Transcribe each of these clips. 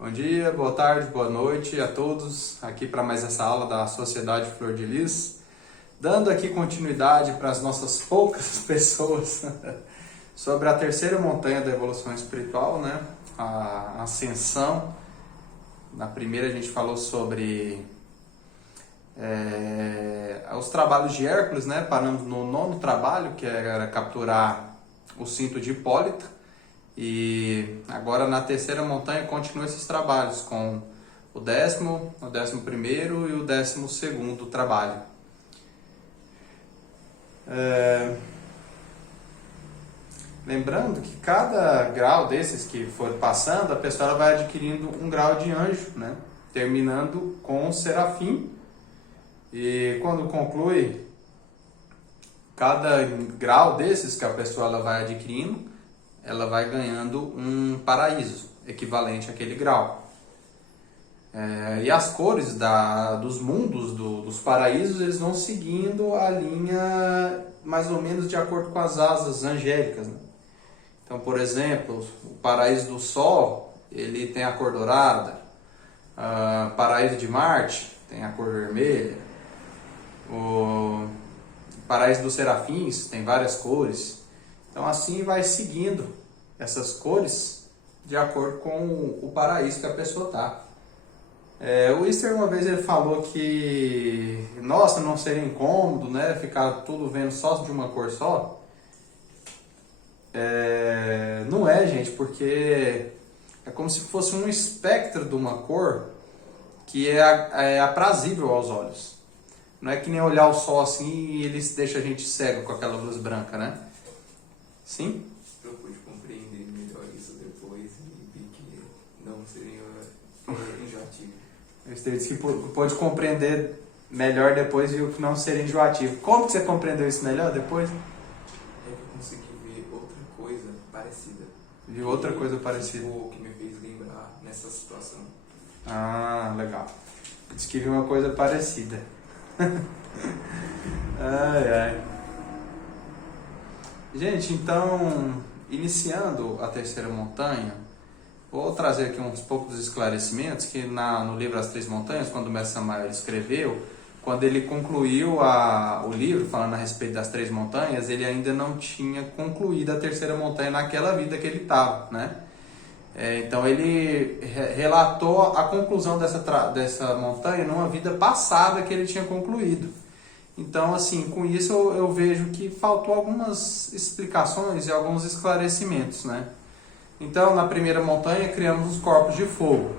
Bom dia, boa tarde, boa noite a todos, aqui para mais essa aula da Sociedade Flor de Lis, dando aqui continuidade para as nossas poucas pessoas sobre a terceira montanha da evolução espiritual, né? A ascensão. Na primeira a gente falou sobre os trabalhos de Hércules, né? Paramos no nono trabalho, que era capturar o cinto de Hipólito. E agora na terceira montanha continua esses trabalhos com o 10º, o 11º e o 12º trabalho. Lembrando que cada grau desses que for passando, a pessoa vai adquirindo um grau de anjo, né? Terminando com o serafim. E quando conclui cada grau desses que a pessoa ela vai adquirindo, ela vai ganhando um paraíso equivalente àquele grau. E as cores dos mundos, dos paraísos, eles vão seguindo a linha mais ou menos de acordo com as asas angélicas, né? Então, por exemplo, o paraíso do Sol, ele tem a cor dourada. O paraíso de Marte tem a cor vermelha. O paraíso dos Serafins tem várias cores. Então assim vai seguindo essas cores de acordo com o paraíso que a pessoa está. O Easter uma vez ele falou que, nossa, não seria incômodo, né, ficar tudo vendo só de uma cor só. Não é, gente, porque é como se fosse um espectro de uma cor que é aprazível aos olhos. Não é que nem olhar o sol assim e ele deixa a gente cego com aquela luz branca, né? Sim? Eu pude compreender melhor isso depois e vi que não seria enjoativo. Você disse que pôde compreender melhor depois e viu que não seria enjoativo. Como que você compreendeu isso melhor depois? É que eu consegui ver outra coisa parecida. Viu outra coisa parecida? O que me fez lembrar nessa situação. Ah, legal. Disse que viu uma coisa parecida. Ai. Gente, então, iniciando a terceira montanha, vou trazer aqui uns poucos esclarecimentos que no livro As Três Montanhas, quando o Mestre Samael escreveu, quando ele concluiu o livro falando a respeito das três montanhas, ele ainda não tinha concluído a terceira montanha naquela vida que ele estava, né? Então ele relatou a conclusão dessa montanha numa vida passada que ele tinha concluído. Então, assim, com isso eu vejo que faltou algumas explicações e alguns esclarecimentos, né? Então, na primeira montanha criamos os corpos de fogo.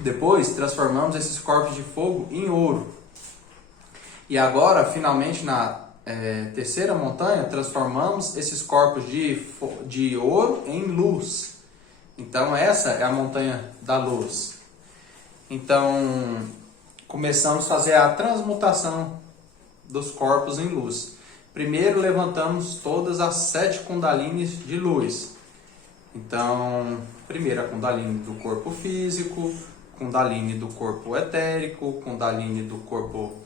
Depois transformamos esses corpos de fogo em ouro. E agora, finalmente, na terceira montanha, transformamos esses corpos de ouro em luz. Então essa é a montanha da luz. Então começamos a fazer a transmutação dos corpos em luz. Primeiro levantamos todas as 7 kundalines de luz. Então, primeiro a kundalini do corpo físico, kundalini do corpo etérico, kundalini do corpo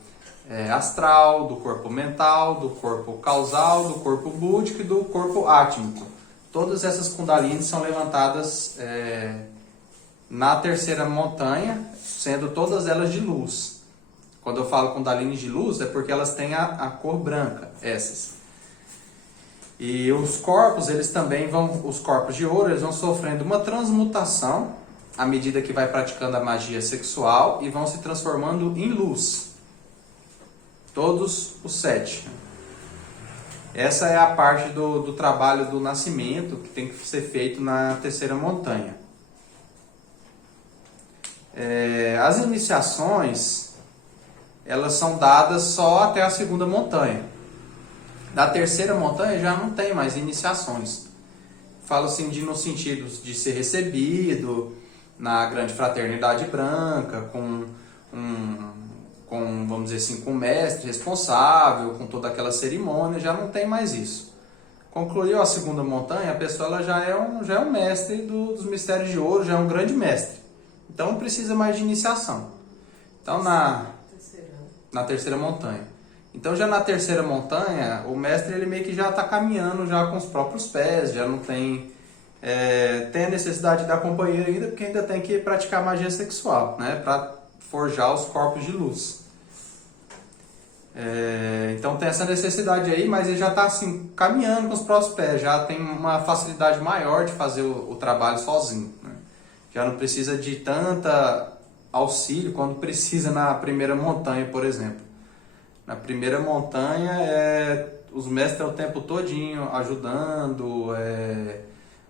astral, do corpo mental, do corpo causal, do corpo búdico e do corpo átmico. Todas essas kundalines são levantadas na terceira montanha, sendo todas elas de luz. Quando eu falo kundalines de luz, é porque elas têm a cor branca, essas. E os corpos, os corpos de ouro, eles vão sofrendo uma transmutação à medida que vai praticando a magia sexual e vão se transformando em luz. Todos os 7. Essa é a parte do trabalho do nascimento que tem que ser feito na terceira montanha. As iniciações, elas são dadas só até a segunda montanha. Da terceira montanha já não tem mais iniciações. Falo assim no sentido de ser recebido na grande fraternidade branca, vamos dizer assim, com o mestre responsável, com toda aquela cerimônia, já não tem mais isso. Concluiu a segunda montanha, a pessoa ela já é um mestre dos mistérios de ouro, já é um grande mestre. Então não precisa mais de iniciação. Então na terceira montanha. Então já na terceira montanha, o mestre ele meio que já está caminhando já com os próprios pés, já não tem tem a necessidade da companheira ainda, porque ainda tem que praticar magia sexual, né? Para forjar os corpos de luz. Então tem essa necessidade aí, mas ele já está assim, caminhando com os próprios pés, já tem uma facilidade maior de fazer o trabalho sozinho, né? Já não precisa de tanta auxílio quando precisa na primeira montanha, por exemplo. Na primeira montanha, os mestres estão o tempo todinho ajudando,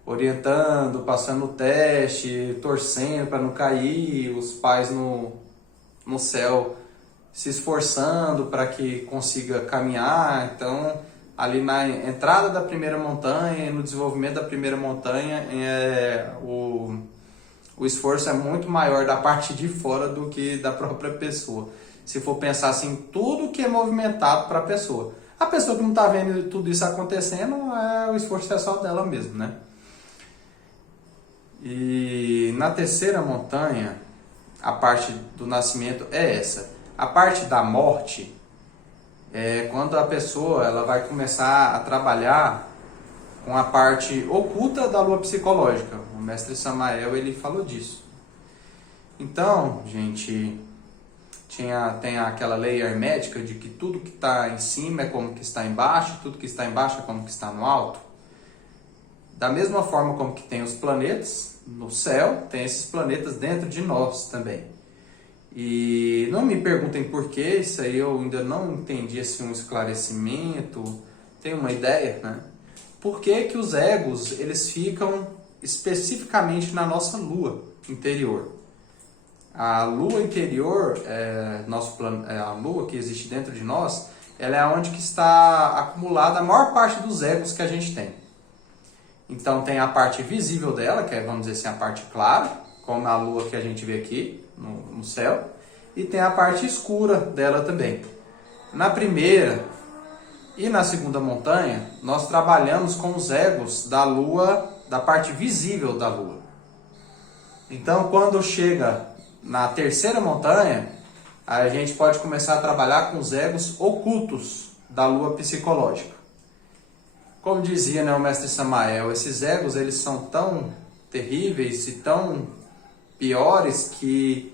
orientando, passando o teste, torcendo para não cair, os pais no céu se esforçando para que consiga caminhar. Então, ali na entrada da primeira montanha, no desenvolvimento da primeira montanha, o esforço é muito maior da parte de fora do que da própria pessoa. Se for pensar assim, tudo que é movimentado para a pessoa. A pessoa que não está vendo tudo isso acontecendo, o esforço é só dela mesmo, né? E na terceira montanha, a parte do nascimento é essa. A parte da morte é quando a pessoa ela vai começar a trabalhar com a parte oculta da lua psicológica. O mestre Samael ele falou disso. Então, gente, tem aquela lei hermética de que tudo que está em cima é como que está embaixo, tudo que está embaixo é como que está no alto. Da mesma forma como que tem os planetas no céu, tem esses planetas dentro de nós também. E não me perguntem por que, isso aí eu ainda não entendi assim, um esclarecimento, tenho uma ideia, né? Por que que os egos eles ficam especificamente na nossa lua interior? A lua interior, a lua que existe dentro de nós, ela é onde que está acumulada a maior parte dos egos que a gente tem. Então tem a parte visível dela, que é, vamos dizer assim, a parte clara, como a lua que a gente vê aqui no céu, e tem a parte escura dela também. Na primeira e na segunda montanha, nós trabalhamos com os egos da lua, da parte visível da lua. Então quando chega na terceira montanha, a gente pode começar a trabalhar com os egos ocultos da lua psicológica. Como dizia, né, o mestre Samael, esses egos eles são tão terríveis e tão piores que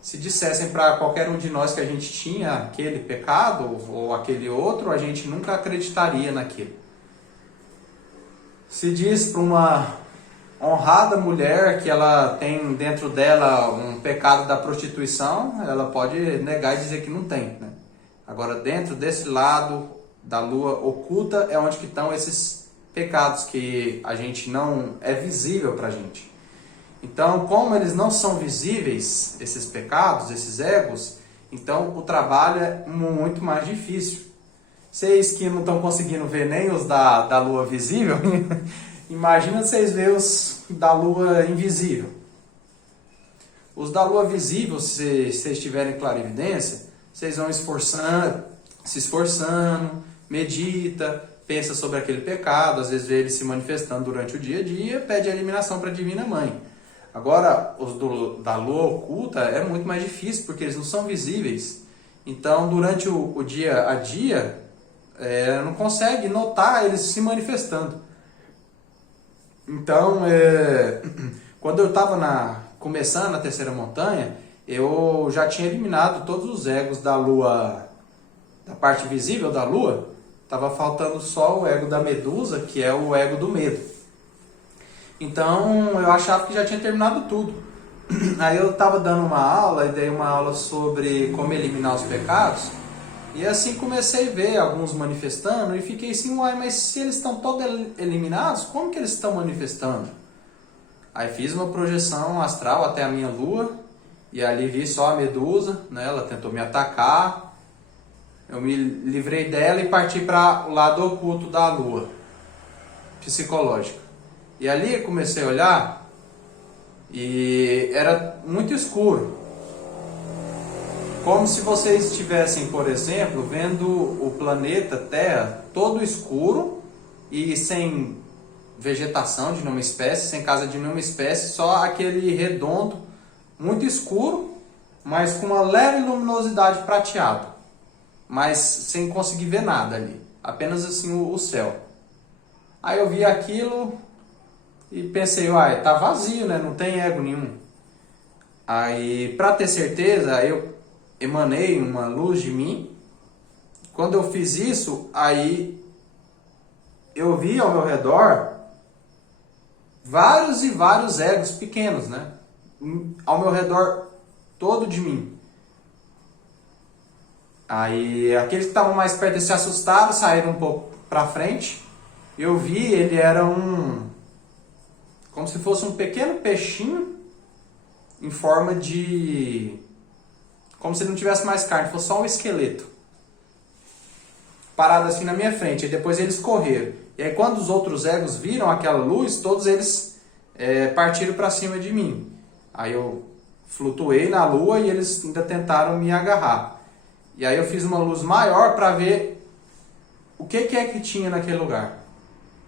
se dissessem para qualquer um de nós que a gente tinha aquele pecado ou aquele outro, a gente nunca acreditaria naquilo. Se diz para uma honrada mulher que ela tem dentro dela um pecado da prostituição, ela pode negar e dizer que não tem, né? Agora, dentro desse lado da lua oculta é onde que estão esses pecados que a gente não é visível para a gente. Então, como eles não são visíveis, esses pecados, esses egos, então o trabalho é muito mais difícil. Vocês que não estão conseguindo ver nem os da lua visível, imagina vocês verem os da lua invisível. Os da lua visível, se vocês tiverem clarividência, vocês vão se esforçando, medita, pensa sobre aquele pecado, às vezes vê ele se manifestando durante o dia a dia, pede a eliminação para a Divina Mãe. Agora, os da lua oculta é muito mais difícil, porque eles não são visíveis. Então, durante o dia a dia, não consegue notar eles se manifestando. Então, quando eu estava começando na terceira montanha, eu já tinha eliminado todos os egos da lua, da parte visível da lua. Estava faltando só o ego da Medusa, que é o ego do medo. Então, eu achava que já tinha terminado tudo. Aí eu estava dando uma aula, e dei uma aula sobre como eliminar os pecados. E assim comecei a ver alguns manifestando e fiquei assim, uai, mas se eles estão todos eliminados, como que eles estão manifestando? Aí fiz uma projeção astral até a minha lua, e ali vi só a Medusa, né? Ela tentou me atacar. Eu me livrei dela e parti para o lado oculto da lua, psicológico. E ali comecei a olhar e era muito escuro. Como se vocês estivessem, por exemplo, vendo o planeta Terra todo escuro e sem vegetação de nenhuma espécie, sem casa de nenhuma espécie, só aquele redondo muito escuro, mas com uma leve luminosidade prateada, mas sem conseguir ver nada ali, apenas assim o céu. Aí eu vi aquilo E pensei, uai, tá vazio, né? Não tem ego nenhum. Aí, para ter certeza, eu emanei uma luz de mim. Quando eu fiz isso, aí eu vi ao meu redor vários e vários egos pequenos, né? Ao meu redor todo de mim. Aí aqueles que estavam mais perto se assustaram, saíram um pouco para frente. Eu vi, ele era como se fosse um pequeno peixinho em forma de, como se ele não tivesse mais carne, fosse só um esqueleto parado assim na minha frente. E depois eles correram. E aí quando os outros egos viram aquela luz, todos eles partiram para cima de mim. Aí eu flutuei na lua e eles ainda tentaram me agarrar. E aí eu fiz uma luz maior para ver o que é que tinha naquele lugar.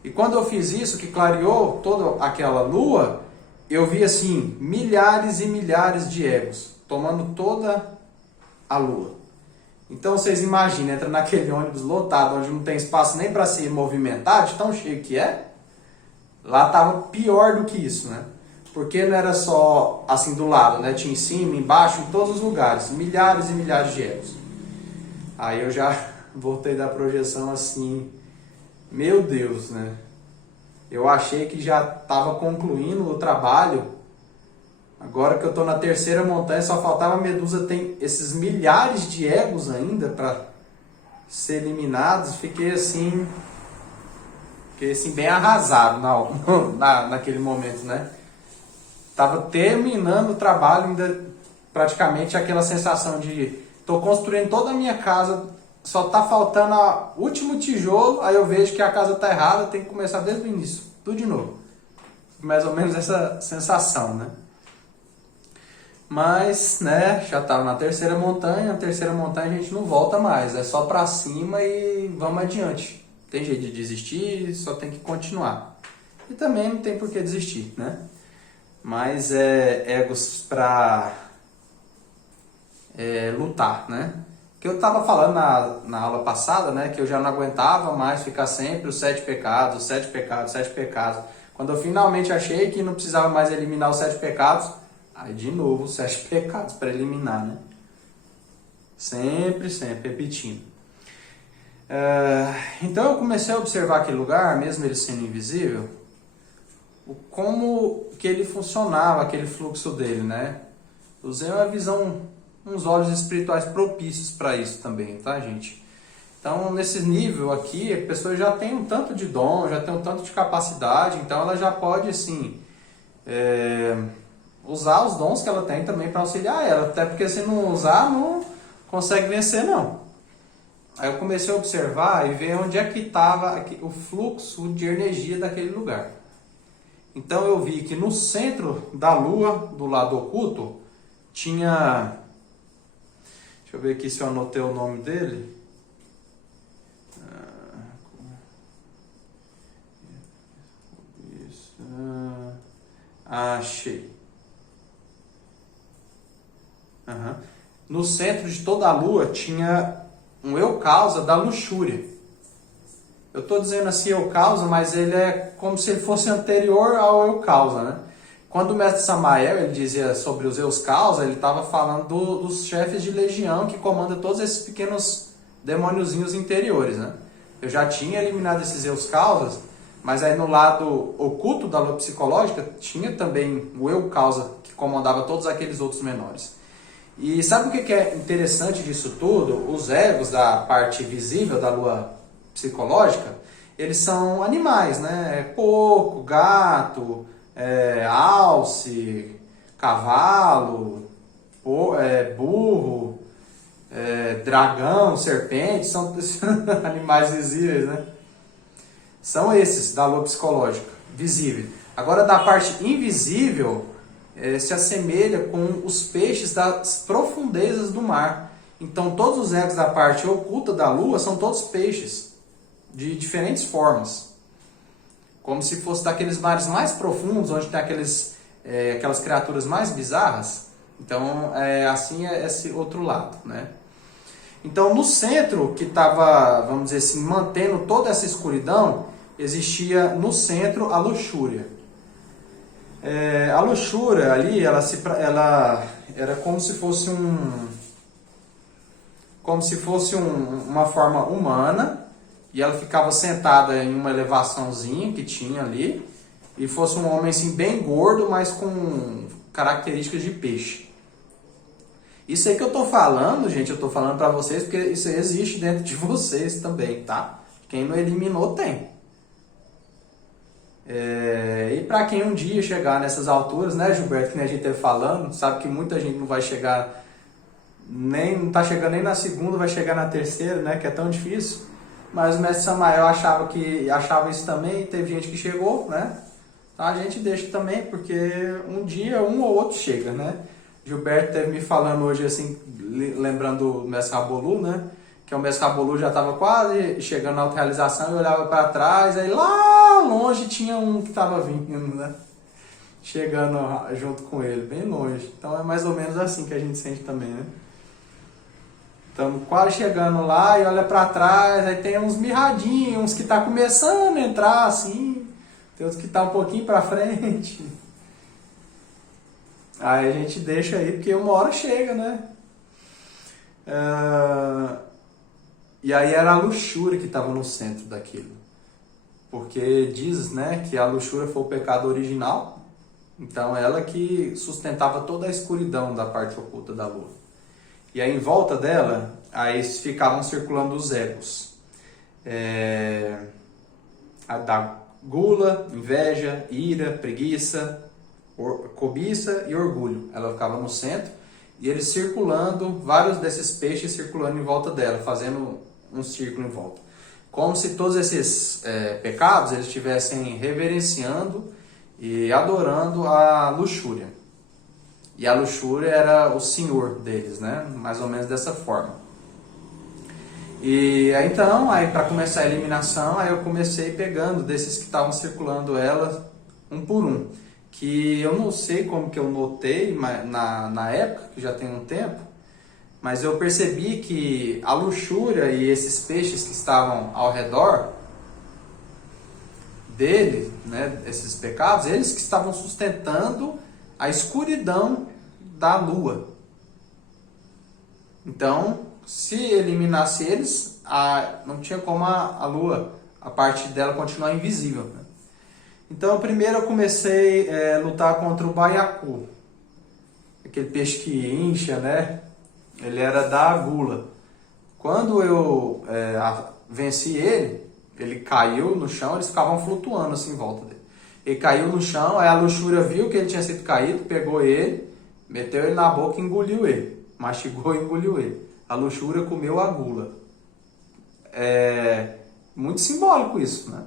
E quando eu fiz isso, que clareou toda aquela lua, eu vi assim, milhares e milhares de egos tomando toda a lua. Então vocês imaginem, entra naquele ônibus lotado, onde não tem espaço nem para se movimentar, de tão cheio que é. Lá estava pior do que isso, né? Porque não era só assim do lado, né? Tinha em cima, embaixo, em todos os lugares, milhares e milhares de egos. Aí eu já voltei da projeção assim, meu Deus, né? Eu achei que já estava concluindo o trabalho. Agora que eu estou na terceira montanha, só faltava a Medusa. Tem esses milhares de egos ainda para ser eliminados. Fiquei assim bem arrasado naquele momento, né? Tava terminando o trabalho, ainda praticamente aquela sensação de estou construindo toda a minha casa, só tá faltando o último tijolo, aí eu vejo que a casa tá errada, tem que começar desde o início, tudo de novo. Mais ou menos essa sensação, né? Mas, né, já estava na terceira montanha, a terceira montanha a gente não volta mais, é só para cima e vamos adiante. Tem jeito de desistir, só tem que continuar. E também não tem por que desistir, né? Mas egos para lutar, né? Que eu estava falando na aula passada, né? Que eu já não aguentava mais ficar sempre os 7 pecados, os 7 pecados, 7 pecados. Quando eu finalmente achei que não precisava mais eliminar os 7 pecados, aí de novo os 7 pecados para eliminar, né? Sempre, repetindo. Então eu comecei a observar aquele lugar, mesmo ele sendo invisível, como que ele funcionava, aquele fluxo dele, né? Usei uma visão, uns olhos espirituais propícios para isso também, tá, gente? Então, nesse nível aqui, a pessoa já tem um tanto de dom, já tem um tanto de capacidade, então ela já pode, assim, usar os dons que ela tem também para auxiliar ela, até porque se não usar, não consegue vencer, não. Aí eu comecei a observar e ver onde é que estava o fluxo de energia daquele lugar. Então eu vi que no centro da lua, do lado oculto, tinha... Deixa eu ver aqui se eu anotei o nome dele. Achei. No centro de toda a lua tinha um eu causa da luxúria. Eu estou dizendo assim eu causa, mas ele é como se ele fosse anterior ao eu causa, né? Quando o mestre Samael ele dizia sobre os eus causa, ele estava falando dos chefes de legião que comandam todos esses pequenos demôniozinhos interiores, né? Eu já tinha eliminado esses eus causas, mas aí no lado oculto da lua psicológica tinha também o eu causa que comandava todos aqueles outros menores. E sabe o que é interessante disso tudo? Os egos da parte visível da lua psicológica, eles são animais, né? Porco, gato, alce, cavalo, burro, dragão, serpente, são animais visíveis, né? São esses da lua psicológica, visível. Agora da parte invisível, se assemelha com os peixes das profundezas do mar. Então todos os egos da parte oculta da lua são todos peixes, de diferentes formas. Como se fosse daqueles mares mais profundos, onde tem aquelas criaturas mais bizarras. Então, assim é esse outro lado, né? Então, no centro, que estava, vamos dizer assim, mantendo toda essa escuridão, existia no centro a luxúria. A luxúria ali, ela era como se fosse uma forma humana, e ela ficava sentada em uma elevaçãozinha que tinha ali, e fosse um homem assim bem gordo, mas com características de peixe. Isso aí que eu tô falando, gente, eu tô falando pra vocês porque isso aí existe dentro de vocês também, tá? Quem não eliminou tem. E pra quem um dia chegar nessas alturas, né, Gilberto, que nem a gente teve falando, sabe que muita gente não vai chegar, não tá chegando nem na segunda, vai chegar na terceira, né, que é tão difícil. Mas o mestre Samael achava isso também, teve gente que chegou, né? A gente deixa também, porque um dia um ou outro chega, né? Gilberto teve me falando hoje, assim, lembrando o mestre Rabolu, né? Que o mestre Rabolu já estava quase chegando na autorrealização, e olhava para trás, aí lá longe tinha um que estava vindo, né? Chegando junto com ele, bem longe. Então é mais ou menos assim que a gente sente também, né? Estamos quase chegando lá e olha para trás, aí tem uns mirradinhos, uns que tá começando a entrar assim, tem outros que tá um pouquinho para frente. Aí a gente deixa aí, porque uma hora chega, né? E aí era a luxúria que estava no centro daquilo. Porque diz, né, que a luxúria foi o pecado original. Então ela que sustentava toda a escuridão da parte oculta da lua. E aí em volta dela, aí ficavam circulando os egos. A da gula, inveja, ira, preguiça, cobiça e orgulho. Ela ficava no centro e eles circulando, vários desses peixes circulando em volta dela, fazendo um círculo em volta. Como se todos esses pecados eles estivessem reverenciando e adorando a luxúria. E a luxúria era o senhor deles, né? Mais ou menos dessa forma. E aí, então, para começar a eliminação, aí eu comecei pegando desses que estavam circulando ela um por um. Que eu não sei como que eu notei na época, que já tem um tempo, mas eu percebi que a luxúria e esses peixes que estavam ao redor dele, né, esses pecados, eles que estavam sustentando a escuridão da lua. Então, se eliminasse eles, não tinha como a lua, a parte dela continuar invisível, né? Então, primeiro eu comecei a lutar contra o baiacu, aquele peixe que incha, né? Ele era da gula. Quando eu venci ele caiu no chão, eles ficavam flutuando assim em volta dele. Ele caiu no chão, aí a luxúria viu que ele tinha sido caído, pegou ele, meteu ele na boca e engoliu ele. Mastigou e engoliu ele. A luxúria comeu a gula. É muito simbólico isso, né?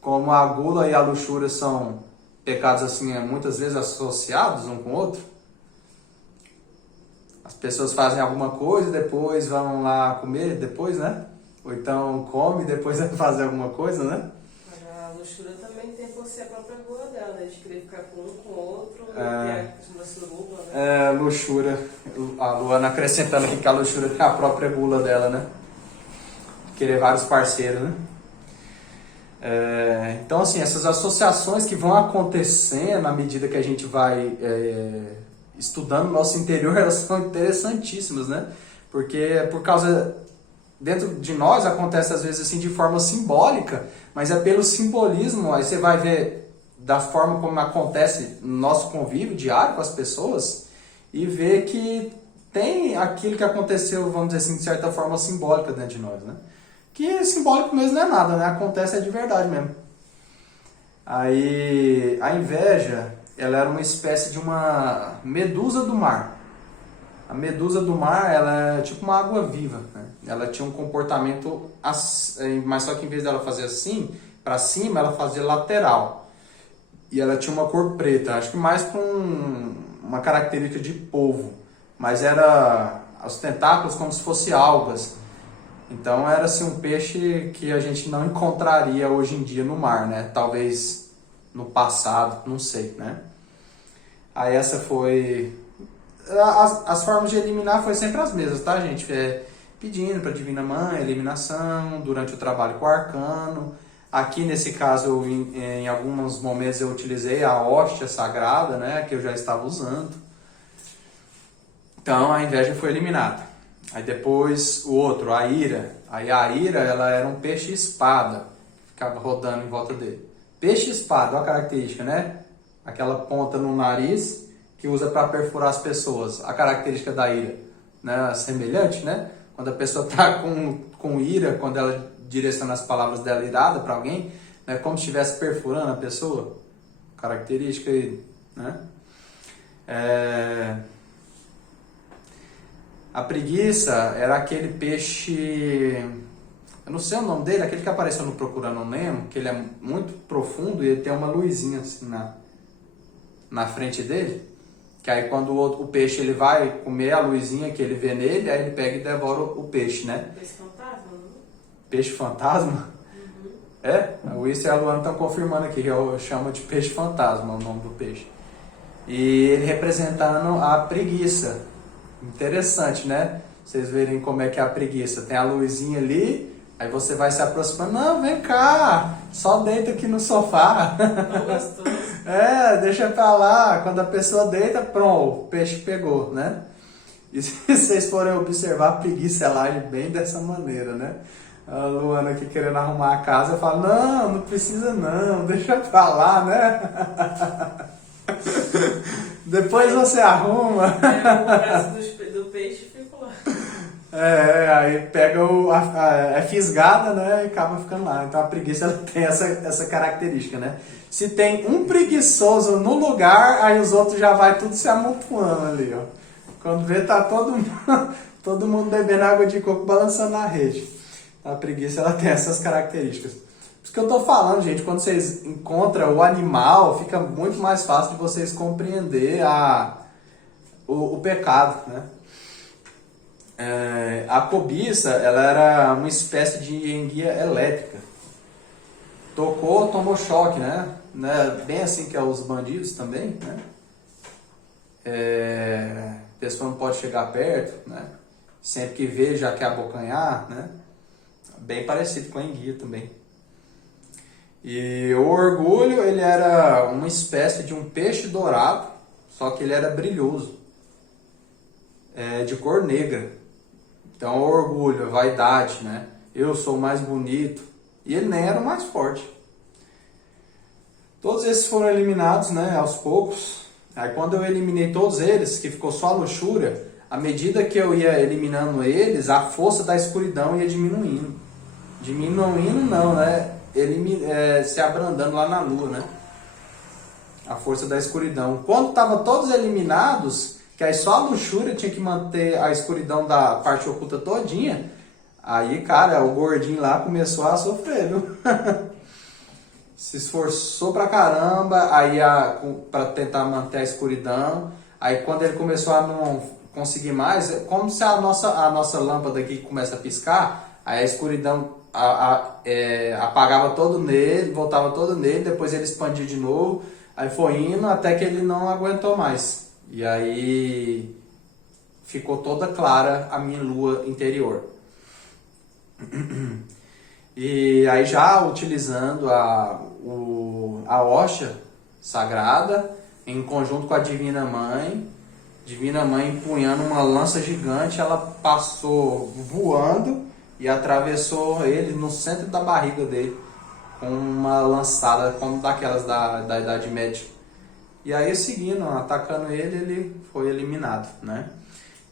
Como a gula e a luxúria são pecados assim, muitas vezes associados um com o outro. As pessoas fazem alguma coisa, depois vão lá comer, depois, né? Ou então come, depois vai fazer alguma coisa, né? A luxúria também tem por si a própria gula dela, né? De querer ficar com um, com o outro, tem a suruba, né? Luxúria. A Luana acrescentando aqui que a luxúria tem a própria gula dela, né? Querer vários parceiros, né? Então, assim, essas associações que vão acontecendo à medida que a gente vai estudando o nosso interior, elas são interessantíssimas, né? Porque por causa... Dentro de nós acontece às vezes assim de forma simbólica, mas é pelo simbolismo, aí você vai ver da forma como acontece no nosso convívio diário com as pessoas e ver que tem aquilo que aconteceu, vamos dizer assim, de certa forma simbólica dentro de nós, né? Que simbólico mesmo não é nada, né? Acontece de verdade mesmo. Aí a inveja, ela era uma espécie de uma medusa do mar. A medusa do mar, ela é tipo uma água viva, né? Ela tinha um comportamento, mas só que em vez dela fazer assim, para cima, ela fazia lateral. E ela tinha uma cor preta, acho que mais com uma característica de polvo. Mas era os tentáculos como se fossem algas. Então era assim um peixe que a gente não encontraria hoje em dia no mar, né? Talvez no passado, não sei, né? Aí essa foi... As formas de eliminar foi sempre as mesmas, tá, gente? Pedindo para a Divina Mãe, eliminação, durante o trabalho com o arcano. Aqui nesse caso, em alguns momentos eu utilizei a hóstia sagrada, né, que eu já estava usando. Então a inveja foi eliminada. Aí depois o outro, a ira. Aí a ira, ela era um peixe-espada, ficava rodando em volta dele. Peixe-espada, olha a característica, né? Aquela ponta no nariz que usa para perfurar as pessoas. A característica da ira, né? Semelhante, né? Quando a pessoa está com ira, quando ela direciona as palavras dela irada para alguém, né? Como se estivesse perfurando a pessoa. Característica aí, né? A preguiça era aquele peixe, eu não sei o nome dele, aquele que apareceu no Procurando Nemo, que ele é muito profundo e ele tem uma luzinha assim na frente dele, que aí quando o peixe ele vai comer a luzinha que ele vê nele, aí ele pega e devora o peixe, né? Peixe fantasma, não? Peixe fantasma? Uhum. É, o Wilson e a Luana estão confirmando aqui, que eu chamo de peixe fantasma o nome do peixe. E ele representando a preguiça. Interessante, né? Vocês verem como é que é a preguiça. Tem a luzinha ali, aí você vai se aproximando. Não, vem cá, só deita aqui no sofá. Tão gostoso. Deixa pra lá. Quando a pessoa deita, pronto, o peixe pegou, né? E se vocês forem observar, a preguiça ela age bem dessa maneira, né? A Luana aqui querendo arrumar a casa, eu falo, não precisa não, deixa pra lá, né? Depois você arruma. O braço do peixe ficou lá. Aí pega é fisgada, né, e acaba ficando lá. Então a preguiça ela tem essa característica, né? Se tem um preguiçoso no lugar, aí os outros já vai tudo se amontoando ali, ó. Quando vê, tá todo mundo bebendo água de coco, balançando na rede. A preguiça ela tem essas características. Por isso que eu tô falando, gente, quando vocês encontram o animal, fica muito mais fácil de vocês compreender o pecado, né? A cobiça, ela era uma espécie de enguia elétrica. Tocou, tomou choque, né? Bem assim que é os bandidos também, né? A pessoa não pode chegar perto, né? Sempre que vê já quer abocanhar, né? Bem parecido com a enguia também. E o orgulho, ele era uma espécie de um peixe dourado, só que ele era brilhoso, de cor negra. Então, o orgulho, a vaidade, né? Eu sou o mais bonito. E ele nem era o mais forte. Todos esses foram eliminados, né, aos poucos. Aí, quando eu eliminei todos eles, que ficou só a luxúria, à medida que eu ia eliminando eles, a força da escuridão ia diminuindo. Diminuindo não, né? Se abrandando lá na lua, né? A força da escuridão. Quando estavam todos eliminados, que aí só a luxúria tinha que manter a escuridão da parte oculta todinha, aí, cara, o gordinho lá começou a sofrer, viu? Se esforçou pra caramba, aí pra tentar manter a escuridão. Aí quando ele começou a não conseguir mais, como se a nossa lâmpada aqui começa a piscar, aí a escuridão apagava todo nele, voltava todo nele, depois ele expandia de novo, aí foi indo até que ele não aguentou mais. E aí ficou toda clara a minha lua interior. E aí já utilizando a hóstia sagrada, em conjunto com a Divina Mãe empunhando uma lança gigante, ela passou voando e atravessou ele no centro da barriga dele, com uma lançada como daquelas da Idade Média. E aí seguindo, atacando ele foi eliminado, né?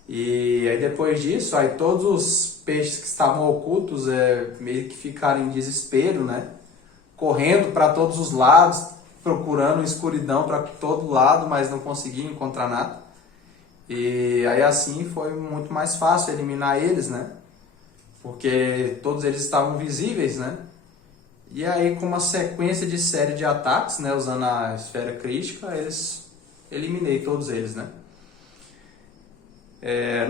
E aí depois disso, aí todos os peixes que estavam ocultos meio que ficaram em desespero, né? Correndo para todos os lados, procurando escuridão para todo lado, mas não conseguiam encontrar nada. E aí assim foi muito mais fácil eliminar eles, né? Porque todos eles estavam visíveis, né? E aí com uma sequência de série de ataques, né, usando a esfera crística, eliminei todos eles, né?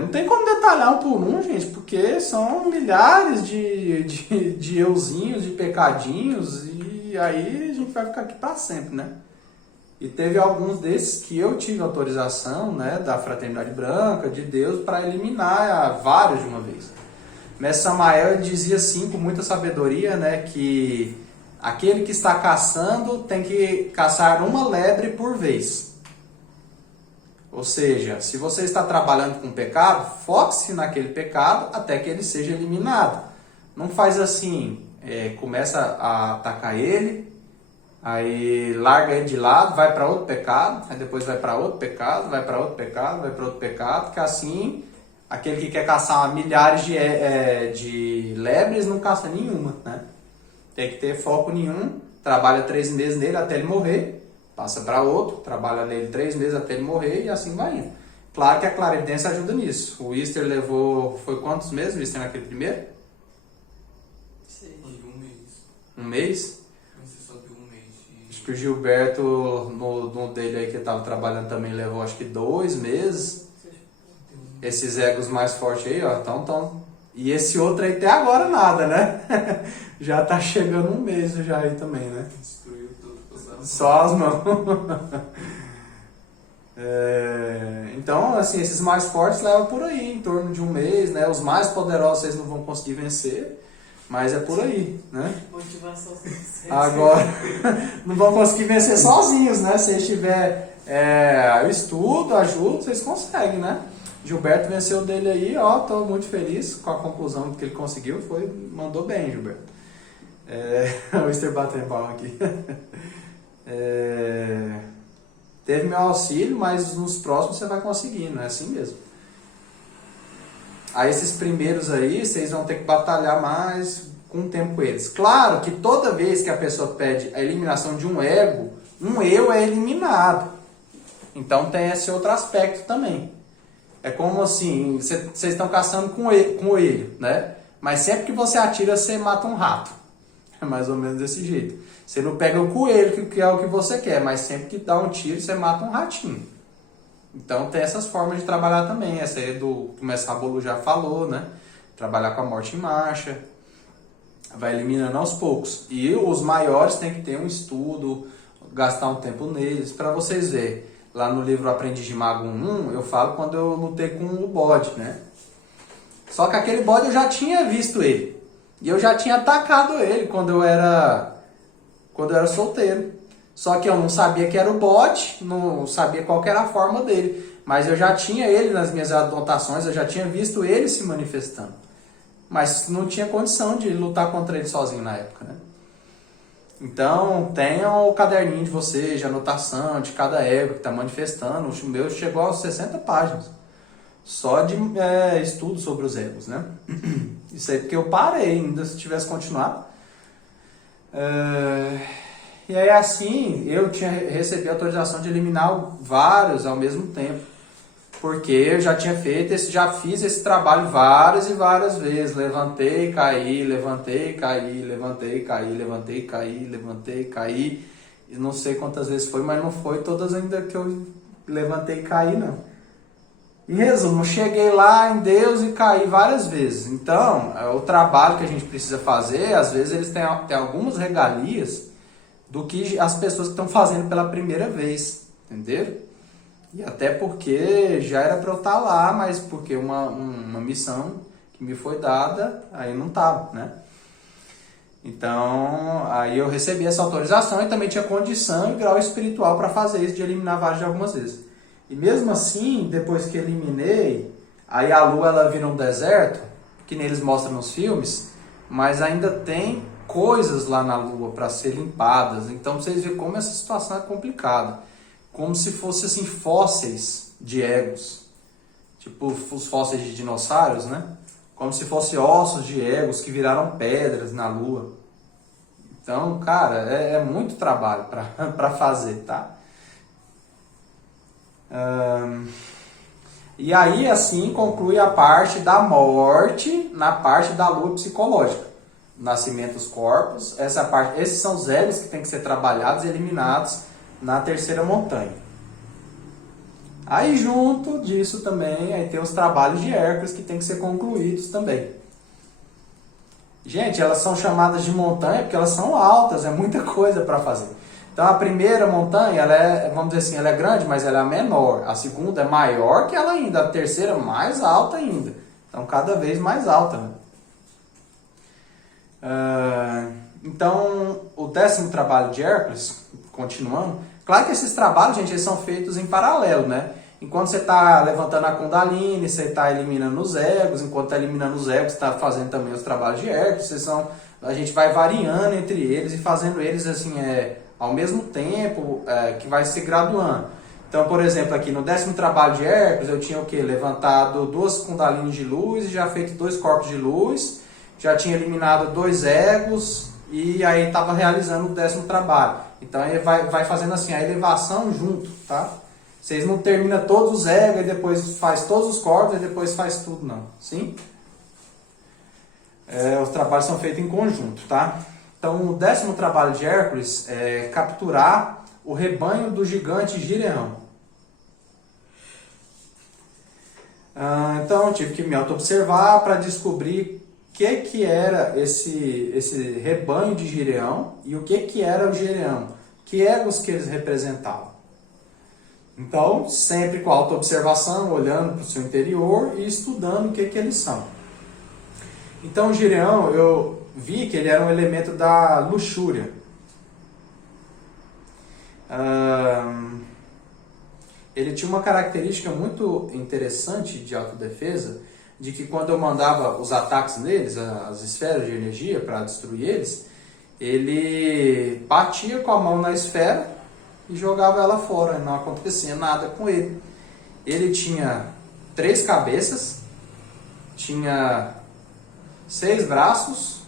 Não tem como detalhar um por um, gente, porque são milhares de euzinhos, de pecadinhos, e aí a gente vai ficar aqui para sempre, né? E teve alguns desses que eu tive autorização, né, da Fraternidade Branca, de Deus, para eliminar vários de uma vez. Mestre Samael dizia assim, com muita sabedoria, né, que Aquele que está caçando tem que caçar uma lebre por vez. Ou seja, se você está trabalhando com pecado, foque-se naquele pecado até que ele seja eliminado. Não faz assim, começa a atacar ele, aí larga ele de lado, vai para outro pecado, aí depois vai para outro pecado, vai para outro pecado, vai para outro pecado, que assim, aquele que quer caçar milhares de lebres não caça nenhuma, né? Tem que ter foco nenhum, trabalha 3 meses nele até ele morrer, passa para outro, trabalha nele 3 meses até ele morrer e assim vai indo. Claro que a clarividência ajuda nisso. O Easter levou, foi quantos meses o Easter naquele primeiro? Foi de um mês. Um mês? Mas você só deu um mês de... Acho que o Gilberto, no dele aí que estava trabalhando também, levou acho que 2 meses. Esses egos mais fortes aí, ó, tão. E esse outro aí até agora nada, né? Já tá chegando um mês já aí também, né? Destruiu tudo. Só as mãos. Então, assim, esses mais fortes levam por aí, em torno de um mês, né? Os mais poderosos vocês não vão conseguir vencer, mas é por aí, né? Motivação suficiente. Agora, não vão conseguir vencer sozinhos, né? Se eles tiverem estudo, ajuda, vocês conseguem, né? Gilberto venceu dele aí, ó, tô muito feliz com a conclusão que ele conseguiu, mandou bem, Gilberto. O Easter batendo palma aqui. Teve meu auxílio, mas nos próximos você vai conseguir, não é assim mesmo. Aí esses primeiros aí, vocês vão ter que batalhar mais com o tempo com eles. Claro que toda vez que a pessoa pede a eliminação de um ego, um eu é eliminado. Então tem esse outro aspecto também. É como assim, vocês estão caçando com ele, né? Mas sempre que você atira, você mata um rato. É mais ou menos desse jeito. Você não pega o coelho, que é o que você quer, mas sempre que dá um tiro, você mata um ratinho. Então tem essas formas de trabalhar também. Essa aí do que o Mestre Rabolo já falou, né? Trabalhar com a morte em marcha. Vai eliminando aos poucos. E os maiores tem que ter um estudo, gastar um tempo neles, para vocês verem. Lá no livro Aprendiz de Mago 1, eu falo quando eu lutei com o bode, né? Só que aquele bode eu já tinha visto ele. E eu já tinha atacado ele quando eu era solteiro. Só que eu não sabia que era o bode, não sabia qual que era a forma dele. Mas eu já tinha ele nas minhas anotações, eu já tinha visto ele se manifestando. Mas não tinha condição de lutar contra ele sozinho na época, né? Então, tenham o caderninho de vocês, de anotação de cada ego que está manifestando. O meu chegou aos 60 páginas. Só de estudo sobre os egos, né? Isso aí porque eu parei, ainda se tivesse continuado. E aí assim, eu recebi autorização de eliminar vários ao mesmo tempo. Porque eu já tinha já fiz esse trabalho várias e várias vezes. Levantei, caí, levantei, caí, levantei, caí, levantei, caí, levantei, caí. E não sei quantas vezes foi, mas não foi todas ainda que eu levantei e caí, não. Em resumo, cheguei lá em Deus e caí várias vezes. Então, o trabalho que a gente precisa fazer, às vezes eles têm algumas regalias do que as pessoas que estão fazendo pela primeira vez, entenderam? E até porque já era para eu estar lá, mas porque uma missão que me foi dada, aí não estava, né? Então, aí eu recebi essa autorização e também tinha condição e grau espiritual para fazer isso, de eliminar vários de algumas vezes. E mesmo assim, depois que eliminei, aí a lua ela vira um deserto, que nem eles mostram nos filmes, mas ainda tem coisas lá na lua para ser limpadas. Então vocês veem como essa situação é complicada. Como se fosse assim fósseis de egos, tipo os fósseis de dinossauros, né? Como se fossem ossos de egos que viraram pedras na lua. Então, cara, é muito trabalho para fazer, tá? E aí, assim, conclui a parte da morte na parte da lua psicológica. Nascimento dos corpos, esses são os egos que têm que ser trabalhados e eliminados na terceira montanha. Aí junto disso também, aí tem os trabalhos de Hércules que tem que ser concluídos também. Gente, elas são chamadas de montanha porque elas são altas, é muita coisa para fazer. Então a primeira montanha, ela é, vamos dizer assim, ela é grande, mas ela é a menor. A segunda é maior que ela ainda, a terceira mais alta ainda. Então cada vez mais alta, né? Então, o 10º trabalho de Hércules, continuando, claro que esses trabalhos, gente, eles são feitos em paralelo, né? Enquanto você está levantando a Kundalini, você está eliminando os egos, enquanto está eliminando os egos, você está fazendo também os trabalhos de Hércules, a gente vai variando entre eles e fazendo eles assim, ao mesmo tempo, que vai se graduando. Então, por exemplo, aqui no 10º trabalho de Hércules, eu tinha o quê? Levantado 2 Kundalinis de luz e já feito 2 corpos de luz, já tinha eliminado 2 egos e aí estava realizando o 10º trabalho. Então, ele vai fazendo assim, a elevação junto, tá? Vocês não terminam todos os egos e depois faz todos os corpos e depois faz tudo, não. Sim? Os trabalhos são feitos em conjunto, tá? Então, o 10º trabalho de Hércules é capturar o rebanho do gigante Gireão. Então, eu tive que me auto-observar para descobrir o que era esse rebanho de Gireão e o que era o Gireão, que egos que eles representavam. Então, sempre com auto-observação, olhando para o seu interior e estudando o que eles são. Então, o Gireão, eu vi que ele era um elemento da luxúria. Ele tinha uma característica muito interessante de autodefesa, de que quando eu mandava os ataques neles, as esferas de energia para destruir eles, ele batia com a mão na esfera e jogava ela fora, não acontecia nada com ele. Ele tinha 3 cabeças, tinha 6 braços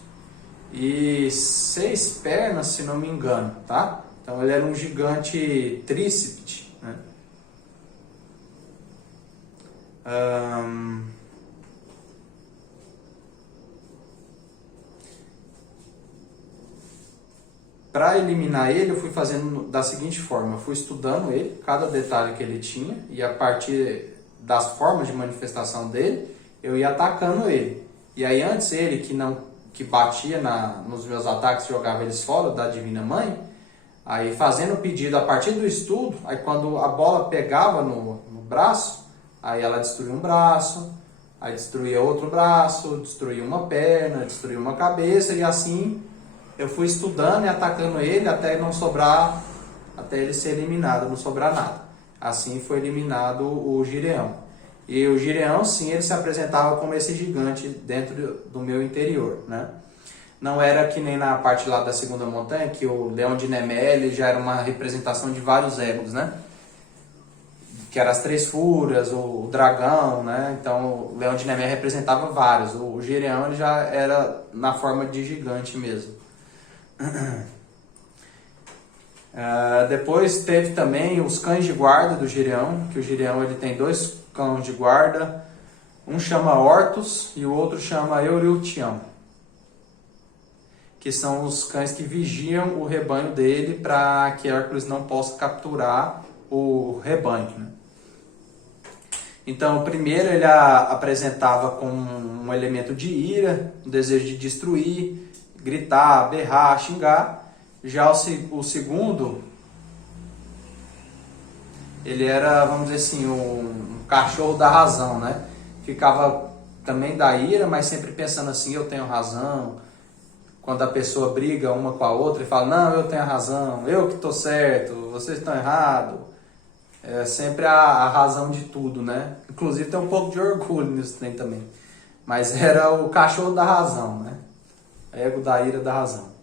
e 6 pernas, se não me engano, tá? Então ele era um gigante tríceps, né? Para eliminar ele, eu fui fazendo da seguinte forma: eu fui estudando ele, cada detalhe que ele tinha, e a partir das formas de manifestação dele, eu ia atacando ele. E aí antes ele que batia nos meus ataques, jogava eles fora da Divina Mãe, aí fazendo o pedido a partir do estudo, aí quando a bola pegava no braço, aí ela destruía um braço, aí destruía outro braço, destruía uma perna, destruía uma cabeça, e assim eu fui estudando e atacando ele até ele ser eliminado, não sobrar nada. Assim foi eliminado o Gireão. E o Gireão, sim, ele se apresentava como esse gigante dentro do meu interior, né? Não era que nem na parte lá da segunda montanha, que o Leão de Nemé já era uma representação de vários egos, né? Que eram as 3 fúrias, o dragão, né? Então o Leão de Nemé representava vários. O Gireão ele já era na forma de gigante mesmo. Depois teve também os cães de guarda do Gireão, que o Gireão ele tem 2 cães de guarda, um chama Ortus e o outro chama Eurytion, que são os cães que vigiam o rebanho dele para que Hércules não possa capturar o rebanho, né? Então, o primeiro ele apresentava com um elemento de ira, um desejo de destruir, gritar, berrar, xingar. Já o segundo, ele era, vamos dizer assim, um cachorro da razão, né? Ficava também da ira, mas sempre pensando assim, eu tenho razão. Quando a pessoa briga uma com a outra e fala, não, eu tenho razão, eu que estou certo, vocês estão errados. É sempre a razão de tudo, né? Inclusive tem um pouco de orgulho nisso também. Mas era o cachorro da razão, né? Ego da ira da razão.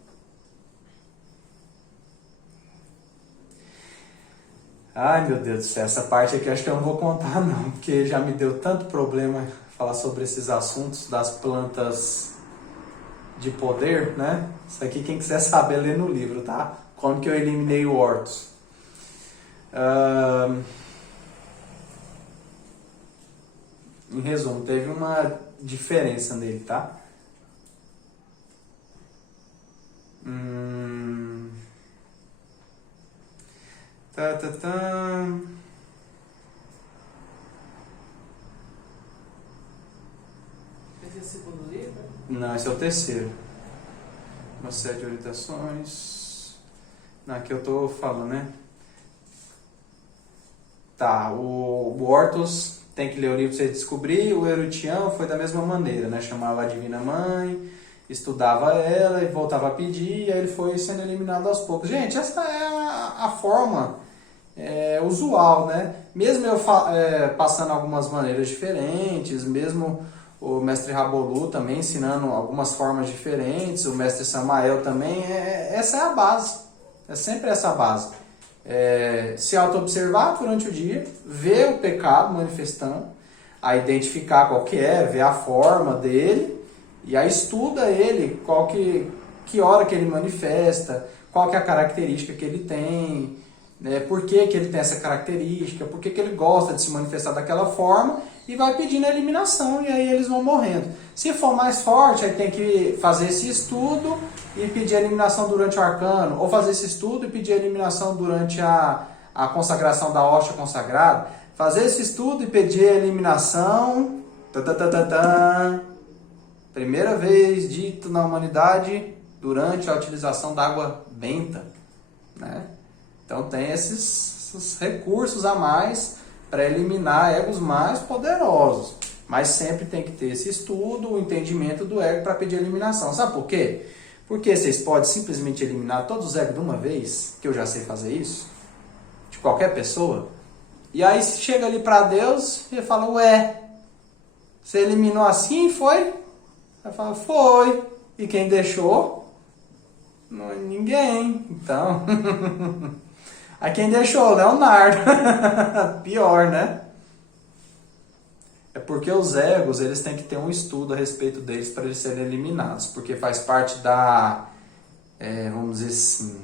Ai, meu Deus do céu, essa parte aqui acho que eu não vou contar não, porque já me deu tanto problema falar sobre esses assuntos das plantas de poder, né? Isso aqui quem quiser saber lê no livro, tá? Como que eu eliminei o Ortus. Em resumo, teve uma diferença nele, tá? Esse é o segundo livro? Não, esse é o terceiro. Uma série de orientações. Não, aqui eu tô falando, né? Tá, o Ortus tem que ler o livro para você descobrir. O Eurytion foi da mesma maneira, né? Chamava a Divina Mãe estudava ela e voltava a pedir, e aí ele foi sendo eliminado aos poucos. Gente, essa é a forma usual, né? Mesmo eu passando algumas maneiras diferentes, mesmo o mestre Rabolu também ensinando algumas formas diferentes, o mestre Samael também, essa é a base, é sempre essa a base. Se auto-observar durante o dia, ver o pecado manifestando, a identificar qual que é, ver a forma dele, e aí estuda ele, que hora que ele manifesta, qual que é a característica que ele tem, né, por que ele tem essa característica, por que ele gosta de se manifestar daquela forma, e vai pedindo a eliminação, e aí eles vão morrendo. Se for mais forte, aí tem que fazer esse estudo e pedir a eliminação durante o arcano, ou fazer esse estudo e pedir a eliminação durante a consagração da hóstia consagrada, fazer esse estudo e pedir a eliminação, primeira vez dito na humanidade durante a utilização da água benta, né? Então tem esses recursos a mais para eliminar egos mais poderosos, mas sempre tem que ter esse estudo, o entendimento do ego para pedir a eliminação. Sabe por quê? Porque vocês podem simplesmente eliminar todos os egos de uma vez, que eu já sei fazer isso, de qualquer pessoa, e aí chega ali para Deus e ele fala, ué, você eliminou assim, foi? Aí fala, foi. E quem deixou? Não, ninguém. Então, aí quem deixou? Leonardo. Pior, né? É porque os egos, eles têm que ter um estudo a respeito deles para eles serem eliminados. Porque faz parte da, vamos dizer assim,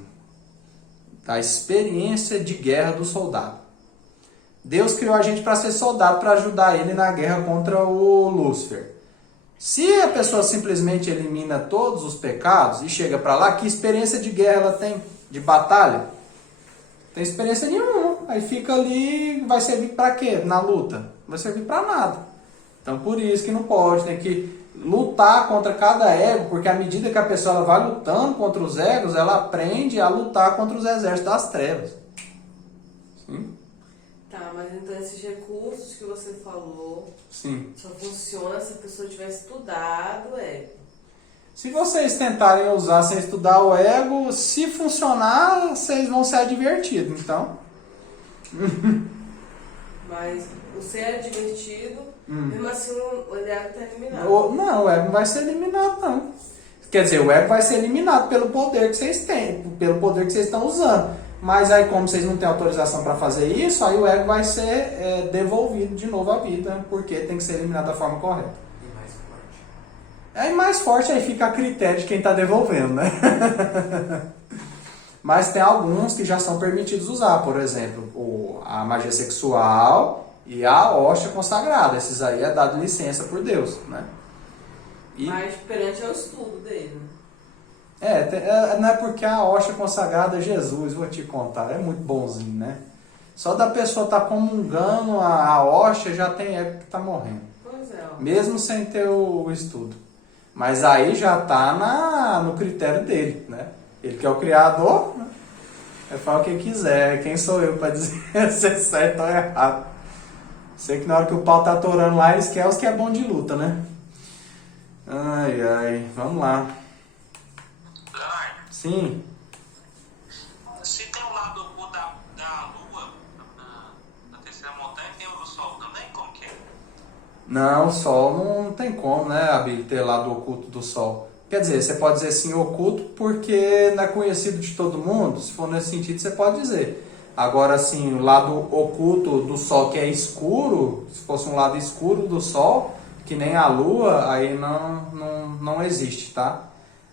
da experiência de guerra do soldado. Deus criou a gente para ser soldado, para ajudar ele na guerra contra o Lúcifer. Se a pessoa simplesmente elimina todos os pecados e chega para lá, que experiência de guerra ela tem? De batalha? Não tem experiência nenhuma. Aí fica ali, vai servir para quê? Na luta? Não vai servir para nada. Então por isso que não pode, tem que lutar contra cada ego, porque à medida que a pessoa ela vai lutando contra os egos, ela aprende a lutar contra os exércitos das trevas. Sim? Tá, mas então esses recursos que você falou, Sim. só funciona se a pessoa tiver estudado o ego. Se vocês tentarem usar sem estudar o ego, se funcionar, vocês vão ser advertidos, então. Mas o ser advertido, mesmo assim o ego está eliminado. Não, o ego não vai ser eliminado, não. Quer dizer, o ego vai ser eliminado pelo poder que vocês têm, pelo poder que vocês estão usando. Mas aí, como vocês não têm autorização para fazer isso, aí o ego vai ser devolvido de novo à vida, porque tem que ser eliminado da forma correta. E mais forte. E mais forte aí fica a critério de quem está devolvendo, né? Mas tem alguns que já são permitidos usar, por exemplo, a magia sexual e a hóstia consagrada. Esses aí é dado licença por Deus, né? Mas perante ao estudo dele, né? Não é porque a hóstia consagrada é Jesus, vou te contar, é muito bonzinho, né? Só da pessoa estar comungando a hóstia já tem ego que está morrendo. Pois é. Ó. Mesmo sem ter o estudo. Mas aí já está no critério dele, né? Ele que é o criador, né? Ele fala o que quiser, quem sou eu para dizer se é certo ou errado. Sei que na hora que o pau tá atorando lá, eles querem os que é bom de luta, né? Ai, ai, vamos lá. Leonardo, Sim. se tem o lado oculto da Lua, na terceira montanha, tem o do Sol também? Como que é? Não, o Sol não tem como, né, Abi, ter lado oculto do Sol. Quer dizer, você pode dizer assim, oculto, porque não é conhecido de todo mundo. Se for nesse sentido, você pode dizer. Agora, assim, o lado oculto do Sol que é escuro, se fosse um lado escuro do Sol, que nem a Lua, aí não existe, tá?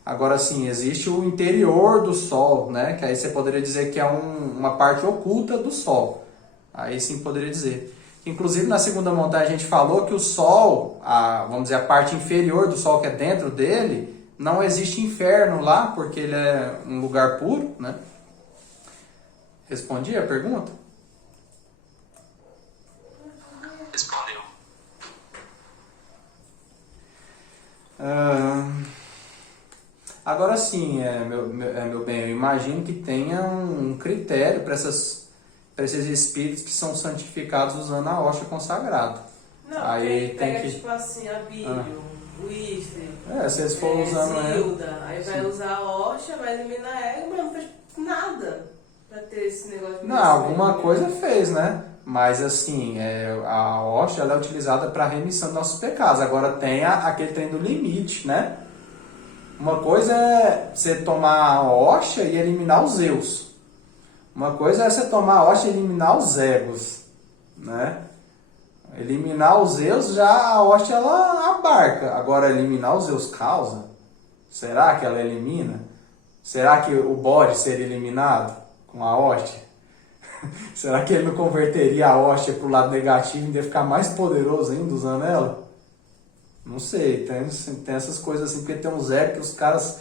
Agora, sim, existe o interior do Sol, né? Que aí você poderia dizer que é uma parte oculta do Sol. Aí sim poderia dizer. Inclusive, na segunda montanha a gente falou que o Sol, vamos dizer, a parte inferior do Sol que é dentro dele, não existe inferno lá, porque ele é um lugar puro, né? Respondi a pergunta? Respondeu. Agora sim, meu bem, eu imagino que tenha um critério para esses espíritos que são santificados usando a hóstia consagrada. Não, aí ele tem pega que... tipo assim, a Bíblia, o Istre, Se eles for usando ela. Zilda, aí vai usar a hóstia, vai eliminar ela, mas não fez nada pra ter esse negócio de Não, alguma coisa fez, né? Mas assim, a hóstia ela é utilizada para remissão dos nossos pecados. Agora tem aquele trem do limite, né? Uma coisa é você tomar a hóstia e eliminar os eus. Uma coisa é você tomar a hóstia e eliminar os egos, né? Eliminar os eus, já a hóstia ela abarca. Agora, eliminar os eus causa? Será que ela elimina? Será que o bode seria eliminado com a hóstia? Será que ele não converteria a hóstia para o lado negativo e ainda ficar mais poderoso ainda usando ela? Não sei, tem essas coisas assim, porque tem uns egos que os caras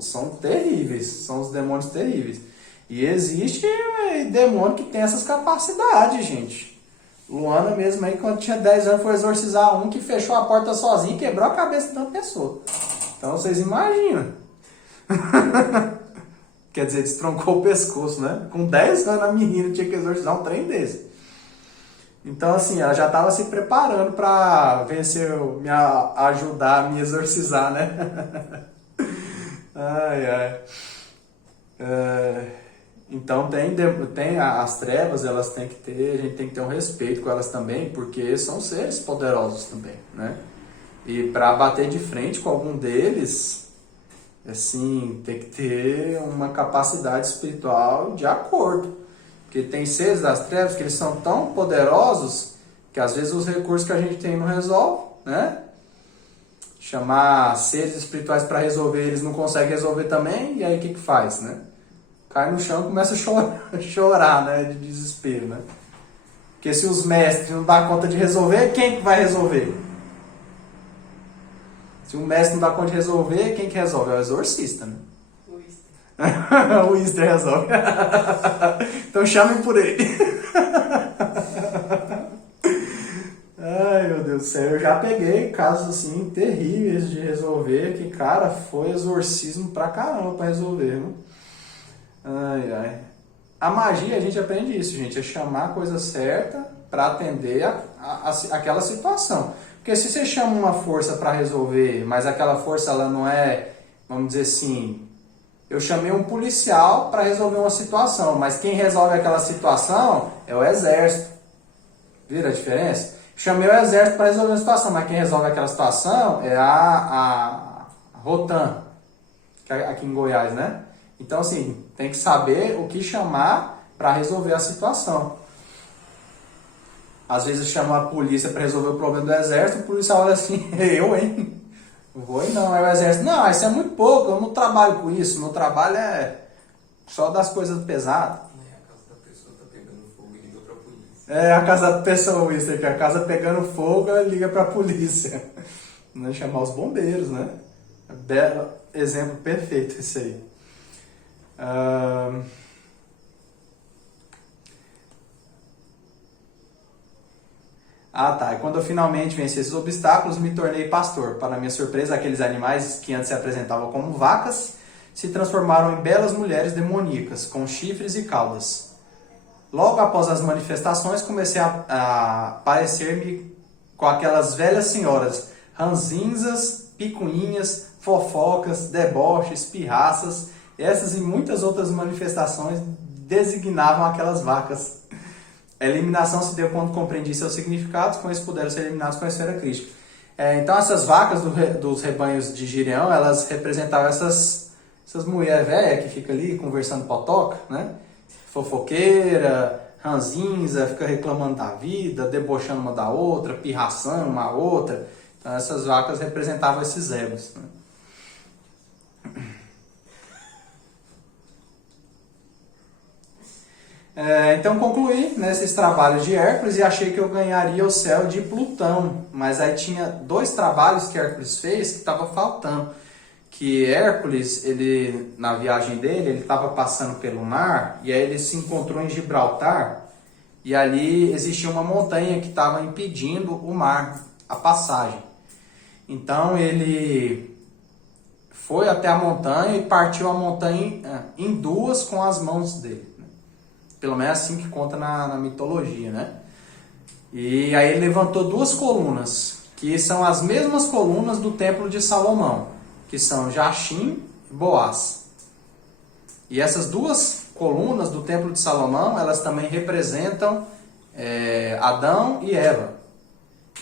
são terríveis, são os demônios terríveis. E existe demônio que tem essas capacidades, gente. Luana mesmo aí, quando tinha 10 anos, foi exorcizar um que fechou a porta sozinho e quebrou a cabeça de uma pessoa. Então vocês imaginam. Quer dizer, destroncou o pescoço, né? Com 10 anos a menina tinha que exorcizar um trem desse. Então assim, ela já estava se preparando para vencer, ajudar a me exorcizar, né? Ai. Então tem as trevas, elas têm que ter, a gente tem que ter um respeito com elas também, porque são seres poderosos também, né? E para bater de frente com algum deles, assim, tem que ter uma capacidade espiritual de acordo. Porque tem seres das trevas que eles são tão poderosos que às vezes os recursos que a gente tem não resolve, né? Chamar seres espirituais para resolver, eles não conseguem resolver também, e aí o que faz, né? Cai no chão e começa a chorar, né? De desespero, né? Porque se os mestres não dão conta de resolver, quem que vai resolver? Se o mestre não dá conta de resolver, quem que resolve? É o exorcista, né? O Istre. O Istre resolve. Então chamem por ele. Ai, meu Deus do céu. Eu já peguei casos assim terríveis de resolver, que, cara, foi exorcismo pra caramba pra resolver, né? Ai. A magia, a gente aprende isso, gente, é chamar a coisa certa para atender aquela situação. Porque se você chama uma força para resolver, mas aquela força ela não é, vamos dizer assim, eu chamei um policial para resolver uma situação, mas quem resolve aquela situação é o exército. Vira a diferença? Chamei o exército para resolver a situação, mas quem resolve aquela situação é a Rotan, que é aqui em Goiás, né? Então, assim, tem que saber o que chamar para resolver a situação. Às vezes chama a polícia para resolver o problema do exército, o policial olha assim, eu, hein? Não vou, não. Aí o exército, não, isso é muito pouco, eu não trabalho com isso, meu trabalho é só das coisas pesadas. A casa da pessoa tá pegando fogo e liga pra polícia. É, a casa da pessoa, isso aqui, a casa pegando fogo, ela liga para a polícia. Não é chamar os bombeiros, né? Belo exemplo perfeito esse aí. E quando eu finalmente venci esses obstáculos, me tornei pastor. Para minha surpresa, aqueles animais que antes se apresentavam como vacas se transformaram em belas mulheres demoníacas, com chifres e caudas. Logo após as manifestações, comecei a parecer-me com aquelas velhas senhoras, ranzinzas, picuinhas, fofocas, deboches, pirraças. Essas e muitas outras manifestações designavam aquelas vacas. A eliminação se deu quando compreendi seus significados, com isso puderam ser eliminados com a esfera crítica. Então essas vacas dos rebanhos de Gireão, elas representavam essas mulheres velhas que ficam ali conversando potoca, né? Fofoqueira, ranzinza, fica reclamando da vida, debochando uma da outra, pirraçando uma a outra. Então essas vacas representavam esses egos, né? Então concluí nesses trabalhos de Hércules e achei que eu ganharia o céu de Plutão, mas aí tinha 2 trabalhos que Hércules fez que estava faltando, que Hércules, ele, na viagem dele, ele estava passando pelo mar e aí ele se encontrou em Gibraltar e ali existia uma montanha que estava impedindo o mar, a passagem. Então ele foi até a montanha e partiu a montanha em 2 com as mãos dele. Pelo menos assim que conta na mitologia, né? E aí ele levantou 2 colunas, que são as mesmas colunas do Templo de Salomão, que são Jachim e Boaz. E essas duas colunas do Templo de Salomão, elas também representam Adão e Eva.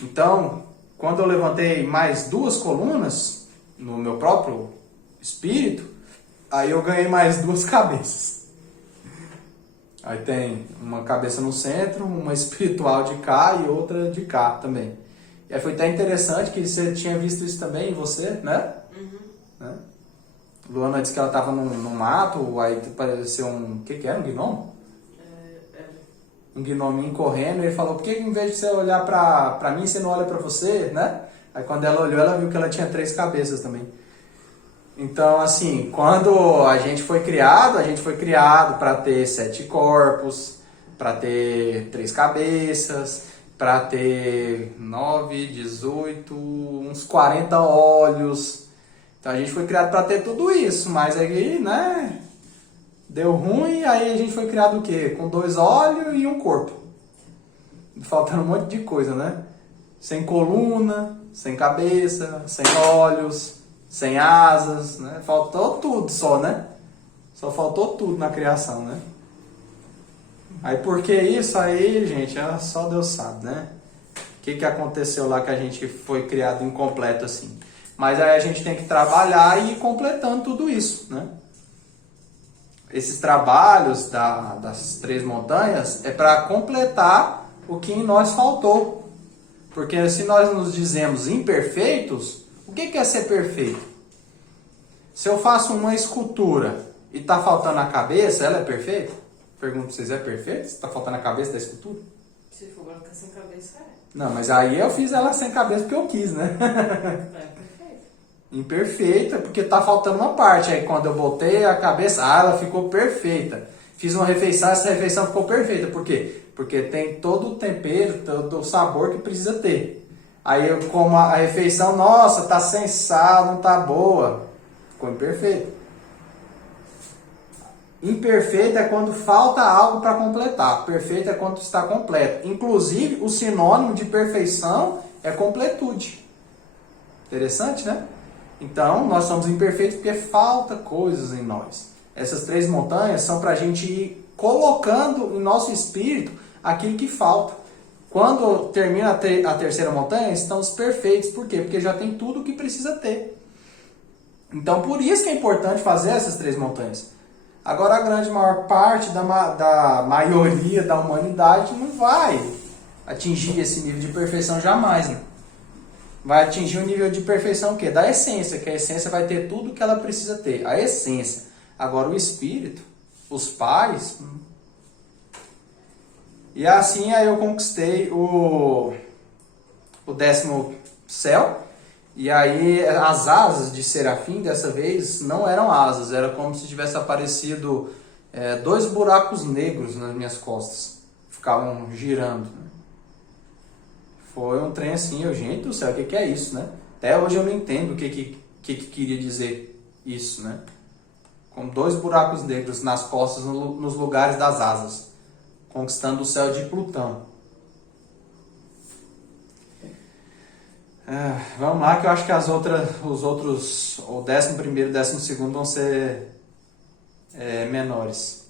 Então, quando eu levantei mais duas colunas no meu próprio espírito, aí eu ganhei mais duas cabeças. Aí tem uma cabeça no centro, uma espiritual de cá e outra de cá também. E aí foi até interessante que você tinha visto isso também em você, né? Uhum. Né? Luana disse que ela estava no mato, aí pareceu um... O que era? Um gnomo? Um gnominho correndo, e ele falou, por que em vez de você olhar pra mim, você não olha pra você, né? Aí quando ela olhou, ela viu que ela tinha 3 cabeças também. Então, assim, quando a gente foi criado para ter 7 corpos, para ter 3 cabeças, para ter 9, 18, uns 40 olhos. Então a gente foi criado para ter tudo isso, mas aí, né, deu ruim, aí a gente foi criado o quê? Com 2 olhos e um corpo. Faltando um monte de coisa, né? Sem coluna, sem cabeça, sem olhos, sem asas, né? Faltou tudo só, né? Só faltou tudo na criação, né? Aí por que isso aí, gente? Só Deus sabe, né? O que aconteceu lá que a gente foi criado incompleto assim? Mas aí a gente tem que trabalhar e ir completando tudo isso, né? Esses trabalhos das 3 montanhas é para completar o que em nós faltou. Porque se nós nos dizemos imperfeitos, o que é ser perfeito? Se eu faço uma escultura e está faltando a cabeça, ela é perfeita? Pergunto para vocês, é perfeita? Se está faltando a cabeça da escultura? Se for branca sem cabeça, é. Não, mas aí eu fiz ela sem cabeça porque eu quis, né? É perfeito. Imperfeita, porque está faltando uma parte. Aí quando eu botei a cabeça, ela ficou perfeita. Fiz uma refeição, essa refeição ficou perfeita. Por quê? Porque tem todo o tempero, todo o sabor que precisa ter. Aí eu como a refeição, nossa, tá sem sal, não tá boa. Ficou imperfeito. Imperfeito é quando falta algo para completar. Perfeito é quando está completo. Inclusive, o sinônimo de perfeição é completude. Interessante, né? Então, nós somos imperfeitos porque falta coisas em nós. Essas 3 montanhas são para a gente ir colocando em nosso espírito aquilo que falta. Quando termina a 3ª montanha, estamos perfeitos. Por quê? Porque já tem tudo o que precisa ter. Então, por isso que é importante fazer essas 3 montanhas. Agora, a grande maior parte da maioria da humanidade não vai atingir esse nível de perfeição jamais, né? Vai atingir o nível de perfeição o quê? Da essência, que a essência vai ter tudo o que ela precisa ter. A essência. Agora, o espírito, os pais... E assim aí eu conquistei o 10º céu. E aí as asas de serafim dessa vez não eram asas. Era como se tivesse aparecido 2 buracos negros nas minhas costas. Ficavam girando. Foi um trem assim, gente do céu, o que é isso, né? Até hoje eu não entendo o que queria dizer isso, né? Com 2 buracos negros nas costas, nos lugares das asas. Conquistando o céu de Plutão. Vamos lá, que eu acho que os outros, o 11º e o 12º vão ser menores.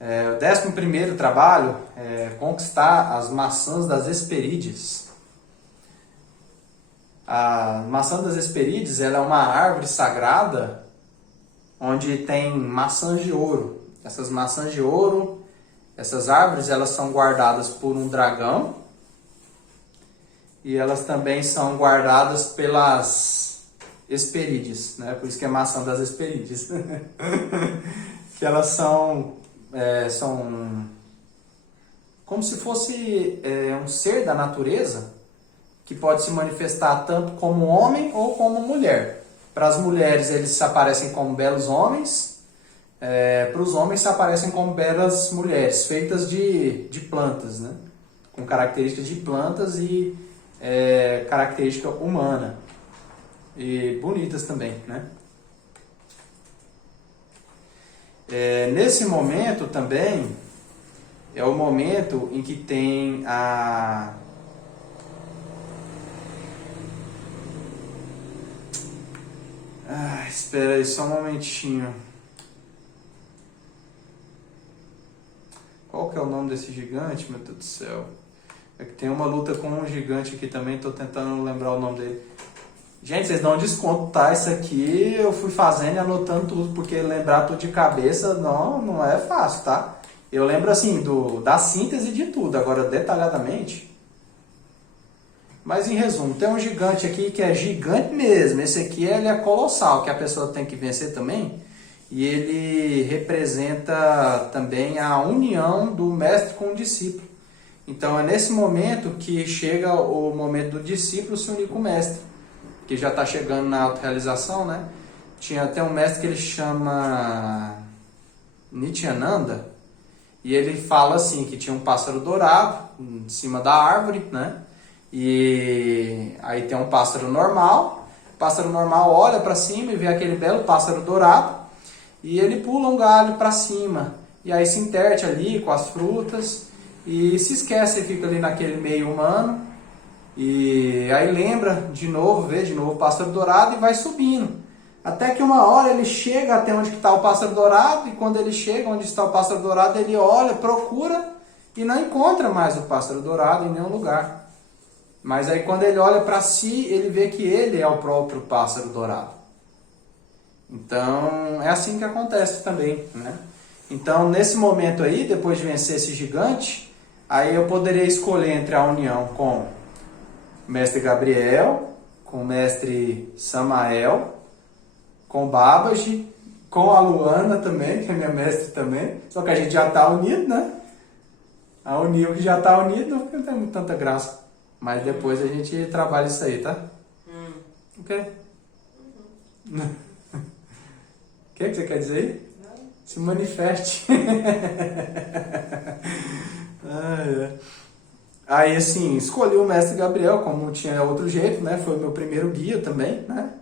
O 11º trabalho é conquistar as maçãs das Hesperídeas. A maçã das Hesperídeas, ela é uma árvore sagrada onde tem maçãs de ouro. Essas maçãs de ouro, essas árvores, elas são guardadas por um dragão e elas também são guardadas pelas Hesperídeas, né? Por isso que é maçã das Hesperídeas. Que elas são como se fosse um ser da natureza que pode se manifestar tanto como homem ou como mulher. Para as mulheres, eles se aparecem como belos homens. Para os homens se aparecem como belas mulheres, feitas de plantas, né? Com características de plantas e característica humana. E bonitas também, né? Nesse momento também é o momento em que tem Espera aí só um momentinho. Qual que é o nome desse gigante, meu Deus do céu? É que tem uma luta com um gigante aqui também, tô tentando lembrar o nome dele. Gente, vocês dão desconto, tá? Isso aqui eu fui fazendo e anotando tudo, porque lembrar tudo de cabeça não é fácil, tá? Eu lembro assim da síntese de tudo, agora detalhadamente. Mas em resumo, tem um gigante aqui que é gigante mesmo. Esse aqui ele é colossal, que a pessoa tem que vencer também. E ele representa também a união do mestre com o discípulo. Então é nesse momento que chega o momento do discípulo se unir com o mestre, que já está chegando na autorrealização, né? Tinha até um mestre que ele chama Nityananda, e ele fala assim, que tinha um pássaro dourado em cima da árvore, né? E aí tem um pássaro normal, o pássaro normal olha para cima e vê aquele belo pássaro dourado, e ele pula um galho para cima, e aí se interte ali com as frutas, e se esquece e fica ali naquele meio humano, e aí lembra de novo, vê de novo o pássaro dourado e vai subindo. Até que uma hora ele chega até onde está o pássaro dourado, e quando ele chega onde está o pássaro dourado, ele olha, procura e não encontra mais o pássaro dourado em nenhum lugar. Mas aí quando ele olha para si, ele vê que ele é o próprio pássaro dourado. Então é assim que acontece também, né? Então nesse momento aí, depois de vencer esse gigante, aí eu poderia escolher entre a união com o mestre Gabriel, com o mestre Samael, com o Babaji, com a Luana também, que é minha mestre também. Só que a gente já está unido, né? A união que já está unido não tem tanta graça. Mas depois a gente trabalha isso aí, tá? Ok? O que você quer dizer aí? Não. Se manifeste. Aí assim, escolhi o mestre Gabriel, como não tinha outro jeito, né? Foi o meu primeiro guia também, né?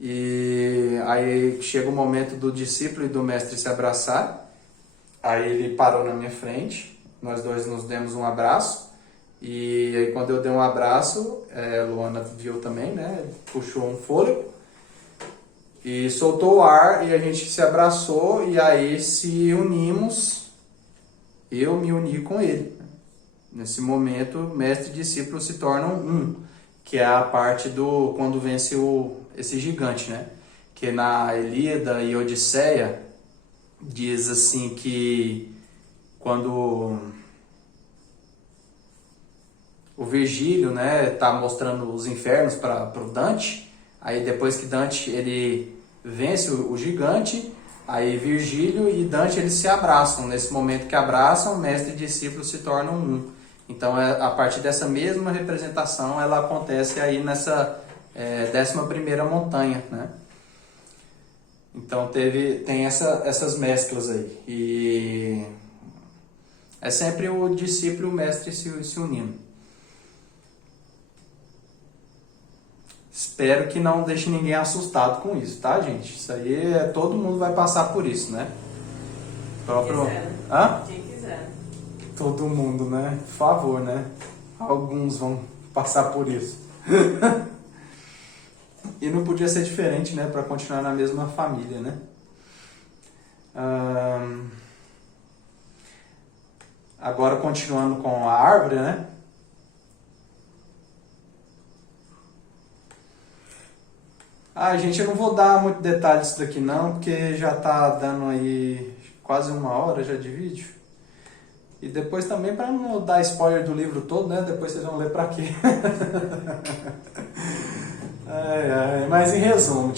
E aí chega o momento do discípulo e do mestre se abraçar. Aí ele parou na minha frente, nós dois nos demos um abraço. E aí quando eu dei um abraço, Luana viu também, né? Puxou um fôlego e soltou o ar e a gente se abraçou e aí se unimos. Eu me uni com ele. Nesse momento, mestre e discípulo se tornam um, que é a parte do quando vence esse gigante, né? Que na Ilíada e Odisseia diz assim que quando o Virgílio, né, tá mostrando os infernos para o Dante, aí depois que Dante ele vence o gigante, aí Virgílio e Dante eles se abraçam. Nesse momento que abraçam, mestre e discípulo se tornam um. Então a partir dessa mesma representação ela acontece aí nessa 11ª montanha, né? Então tem essas mesclas aí. E é sempre o discípulo e o mestre se unindo. Espero que não deixe ninguém assustado com isso, tá, gente? Isso aí todo mundo vai passar por isso, né? Quem quiser. Hã? Quem quiser. Todo mundo, né? Por favor, né? Alguns vão passar por isso. E não podia ser diferente, né? Para continuar na mesma família, né? Agora continuando com a árvore, né? Gente, eu não vou dar muito detalhe disso daqui não, porque já tá dando aí quase 1 hora já de vídeo. E depois também para não dar spoiler do livro todo, né? Depois vocês vão ler para quê? Mas em resumo,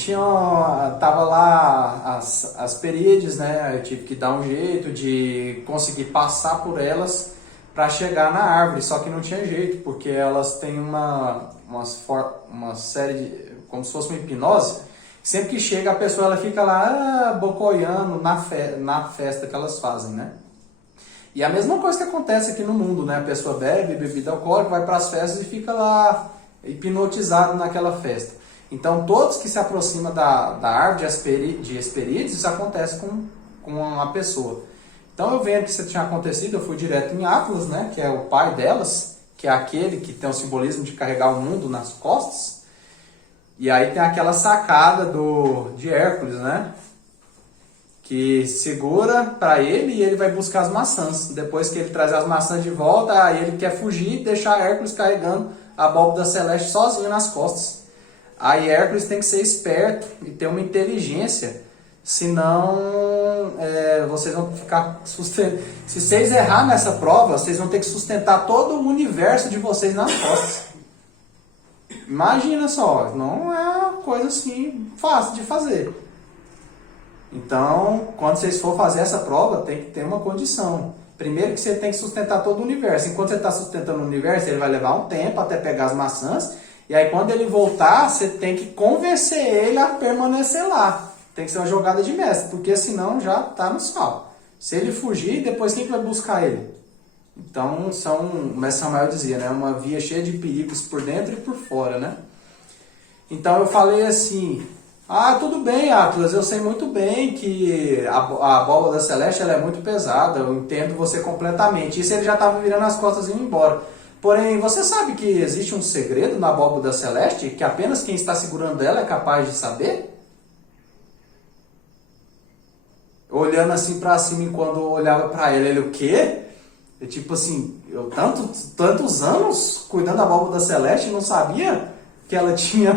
tava lá as Períades, né? Eu tive que dar um jeito de conseguir passar por elas para chegar na árvore, só que não tinha jeito, porque elas têm uma série de, como se fosse uma hipnose. Sempre que chega a pessoa ela fica lá bocoiando na festa que elas fazem, né? E a mesma coisa que acontece aqui no mundo, né? A pessoa bebe bebida alcoólica, vai para as festas e fica lá hipnotizado naquela festa. Então, todos que se aproximam da árvore de Hesperídeos, isso acontece com a pessoa. Então, eu vendo que isso tinha acontecido, eu fui direto em Atlas, né? Que é o pai delas, que é aquele que tem o simbolismo de carregar o mundo nas costas. E aí tem aquela sacada de Hércules, né? Que segura para ele e ele vai buscar as maçãs. Depois que ele traz as maçãs de volta, aí ele quer fugir e deixar Hércules carregando a abóbora celeste sozinho nas costas. Aí Hércules tem que ser esperto e ter uma inteligência, senão vocês vão ficar sustentando. Se vocês errar nessa prova, vocês vão ter que sustentar todo o universo de vocês nas costas. Imagina só, não é uma coisa assim fácil de fazer. Então, quando vocês for fazer essa prova, tem que ter uma condição. Primeiro que você tem que sustentar todo o universo. Enquanto você está sustentando o universo, ele vai levar um tempo até pegar as maçãs. E aí quando ele voltar, você tem que convencer ele a permanecer lá. Tem que ser uma jogada de mestre, porque senão já está no sal. Se ele fugir, depois quem que vai buscar ele? Então, o mestre Samael dizia, né? Uma via cheia de perigos por dentro e por fora, né? Então eu falei assim... tudo bem, Atlas, eu sei muito bem que a abóbora celeste ela é muito pesada, eu entendo você completamente. Isso ele já estava virando as costas e indo embora. Porém, você sabe que existe um segredo na abóbora celeste que apenas quem está segurando ela é capaz de saber? Olhando assim para cima enquanto eu olhava para ele o quê? Eu, tipo assim, eu tantos anos cuidando da abóbora celeste e não sabia que ela tinha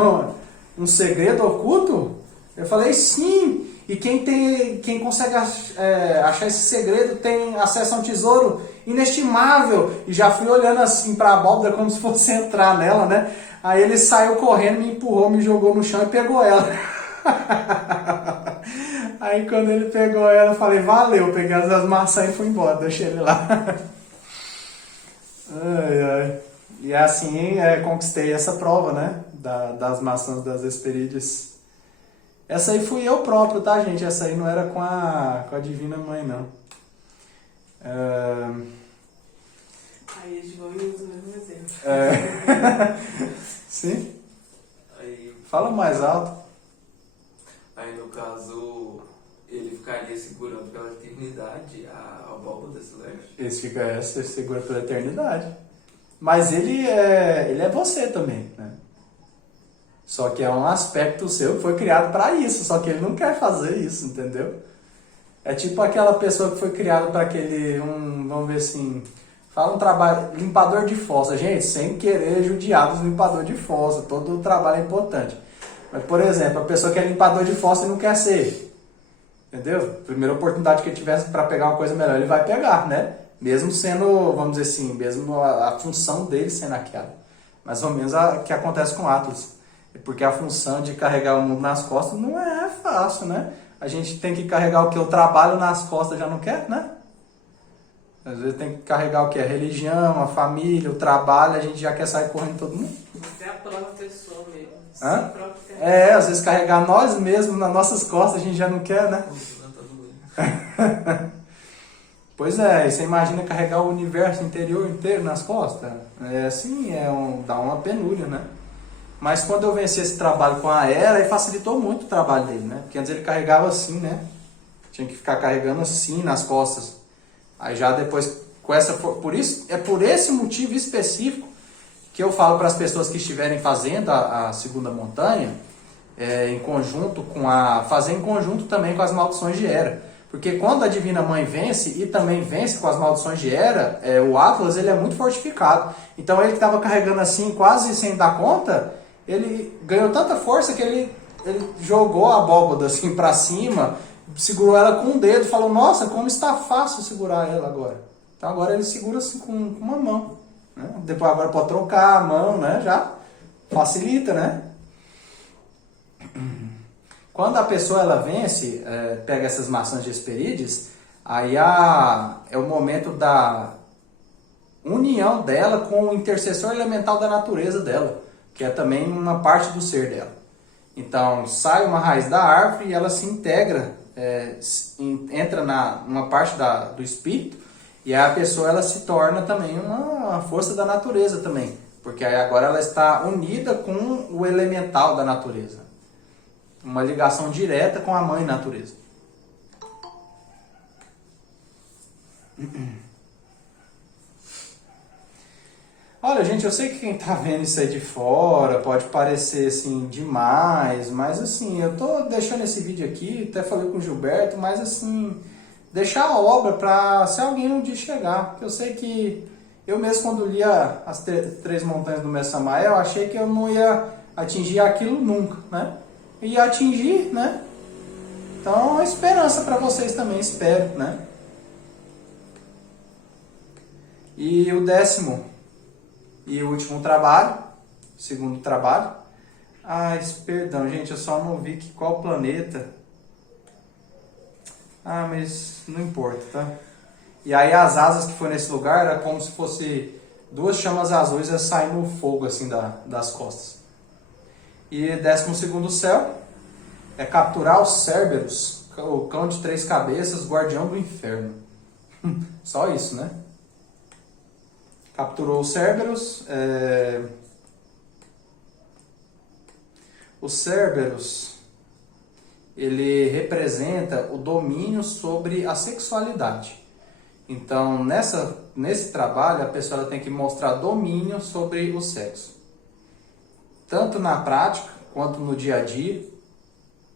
um segredo oculto? Eu falei, sim, e quem consegue achar esse segredo tem acesso a um tesouro inestimável. E já fui olhando assim para a abóbora como se fosse entrar nela, né? Aí ele saiu correndo, me empurrou, me jogou no chão e pegou ela. Aí quando ele pegou ela, eu falei, valeu, peguei as maçãs e fui embora, deixei ele lá. E assim conquistei essa prova, né? Das maçãs das Hesperídeas. Essa aí fui eu próprio, tá, gente? Essa aí não era com a Divina Mãe, não. Aí eles vão e usam o mesmo exemplo. Sim? Aí, Fala mais alto. aí no caso, ele ficaria segurando pela eternidade a abóbora celeste. Esse segura pela eternidade. Mas ele é você também, né? Só que é um aspecto seu que foi criado para isso, só que ele não quer fazer isso, entendeu? É tipo aquela pessoa que foi criada para aquele, vamos ver assim, fala um trabalho, limpador de fossa. Gente, sem querer judiar dos limpadores de fossa, todo o trabalho é importante. Mas, por exemplo, a pessoa que é limpador de fossa e não quer ser, entendeu? Primeira oportunidade que ele tivesse para pegar uma coisa melhor, ele vai pegar, né? Mesmo sendo, vamos dizer assim, mesmo a função dele sendo aquela. Mais ou menos o que acontece com Atlas. Porque a função de carregar o mundo nas costas não é fácil, né? A gente tem que carregar o que? O trabalho nas costas já não quer, né? Às vezes tem que carregar o que? A religião, a família, o trabalho, a gente já quer sair correndo todo mundo. Até a própria pessoa mesmo. Hã? Si próprio Às vezes carregar nós mesmos nas nossas costas a gente já não quer, né? Pois é, e você imagina carregar o universo interior inteiro nas costas? É assim, dá uma penúria, né? Mas quando eu venci esse trabalho com a Era, aí facilitou muito o trabalho dele, né? Porque antes ele carregava assim, né? Tinha que ficar carregando assim nas costas. Aí já depois, por esse motivo específico, que eu falo para as pessoas que estiverem fazendo a segunda montanha, fazer em conjunto também com as maldições de Hera. Porque quando a Divina Mãe vence e também vence com as maldições de Hera, o Atlas ele é muito fortificado. Então ele que estava carregando assim, quase sem dar conta, ele ganhou tanta força que ele jogou a abóbora assim para cima, segurou ela com um dedo e falou, nossa, como está fácil segurar ela agora. Então agora ele segura assim com uma mão. Né? Depois agora pode trocar a mão, né? Já facilita, né? Quando a pessoa ela vence, pega essas maçãs de Hesperídeas, aí é o momento da união dela com o intercessor elemental da natureza dela, que é também uma parte do ser dela. Então, sai uma raiz da árvore e ela se integra, entra numa parte do espírito, e aí a pessoa ela se torna também uma força da natureza também, porque aí agora ela está unida com o elemental da natureza. Uma ligação direta com a mãe natureza. Olha, gente, eu sei que quem tá vendo isso aí de fora pode parecer, assim, demais, mas, assim, eu tô deixando esse vídeo aqui, até falei com o Gilberto, mas, assim, deixar a obra pra se alguém um dia chegar, porque eu sei que eu mesmo, quando lia as três montanhas do Mestre Samael, eu achei que eu não ia atingir aquilo nunca, né? Ia atingir, né? Então, a esperança para vocês também, espero, né? E o 10º e último trabalho, segundo trabalho. Perdão, gente, eu só não vi que qual planeta. Mas não importa, tá? E aí as asas que foi nesse lugar era como se fosse 2 chamas azuis saindo fogo assim das costas. E 12º céu é capturar os Cerberus, o cão de 3 cabeças, guardião do inferno. Só isso, né? Capturou os Cerberus. O Cerberus, ele representa o domínio sobre a sexualidade. Então, nesse trabalho, a pessoa tem que mostrar domínio sobre o sexo. Tanto na prática, quanto no dia a dia.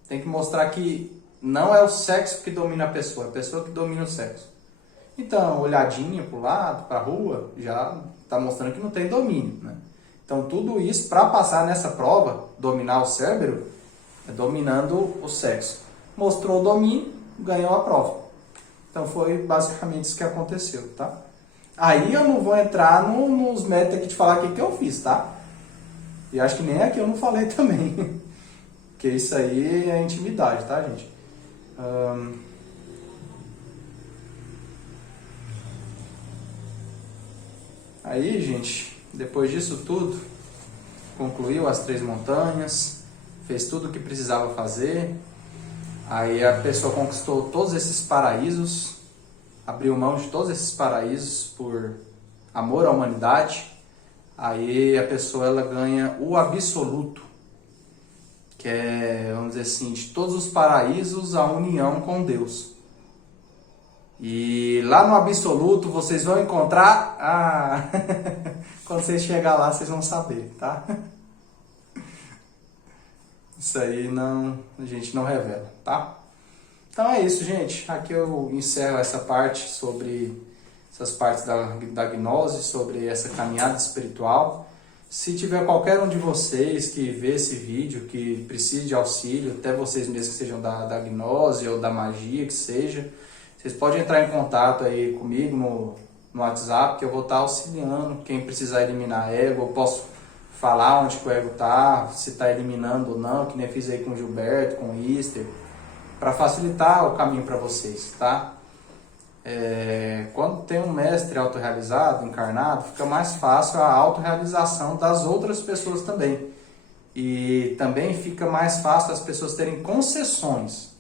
Tem que mostrar que não é o sexo que domina a pessoa que domina o sexo. Então, olhadinha para o lado, para a rua, já está mostrando que não tem domínio, né? Então, tudo isso, para passar nessa prova, dominar o cérebro, é dominando o sexo. Mostrou o domínio, ganhou a prova. Então, foi basicamente isso que aconteceu, tá? Aí eu não vou entrar nos métodos aqui de falar o que eu fiz, tá? E acho que nem aqui eu não falei também. Porque isso aí é intimidade, tá, gente? Aí, gente, depois disso tudo, concluiu as 3 montanhas, fez tudo o que precisava fazer. Aí a pessoa conquistou todos esses paraísos, abriu mão de todos esses paraísos por amor à humanidade. Aí a pessoa ela ganha o absoluto, que é, vamos dizer assim, de todos os paraísos, a união com Deus. E lá no absoluto vocês vão encontrar... Quando vocês chegar lá, vocês vão saber, tá? Isso aí a gente não revela, tá? Então é isso, gente. Aqui eu encerro essa parte sobre essas partes da gnose, sobre essa caminhada espiritual. Se tiver qualquer um de vocês que vê esse vídeo, que precise de auxílio, até vocês mesmos que sejam da gnose ou da magia, que seja, vocês podem entrar em contato aí comigo no WhatsApp, que eu vou estar auxiliando quem precisar eliminar ego. Eu posso falar onde que o ego está, se está eliminando ou não, que nem fiz aí com o Gilberto, com o Easter, para facilitar o caminho para vocês, tá? Quando tem um mestre autorrealizado, encarnado, fica mais fácil a autorrealização das outras pessoas também. E também fica mais fácil as pessoas terem concessões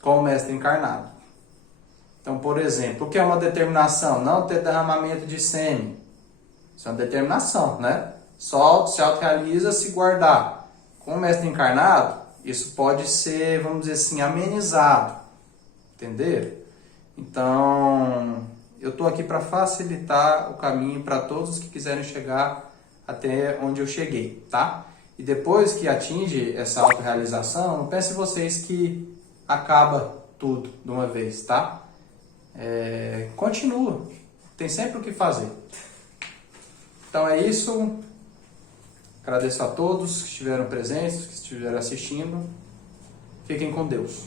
com o mestre encarnado. Então, por exemplo, o que é uma determinação? Não ter derramamento de sêmen. Isso é uma determinação, né? Só se autorrealiza se guardar. Com o mestre encarnado, isso pode ser, vamos dizer assim, amenizado. Entenderam? Então, eu estou aqui para facilitar o caminho para todos os que quiserem chegar até onde eu cheguei, tá? E depois que atinge essa autorrealização, não pense vocês que acaba tudo de uma vez, tá? Continua, tem sempre o que fazer. Então é isso. Agradeço a todos que estiveram presentes, que estiveram assistindo. Fiquem com Deus.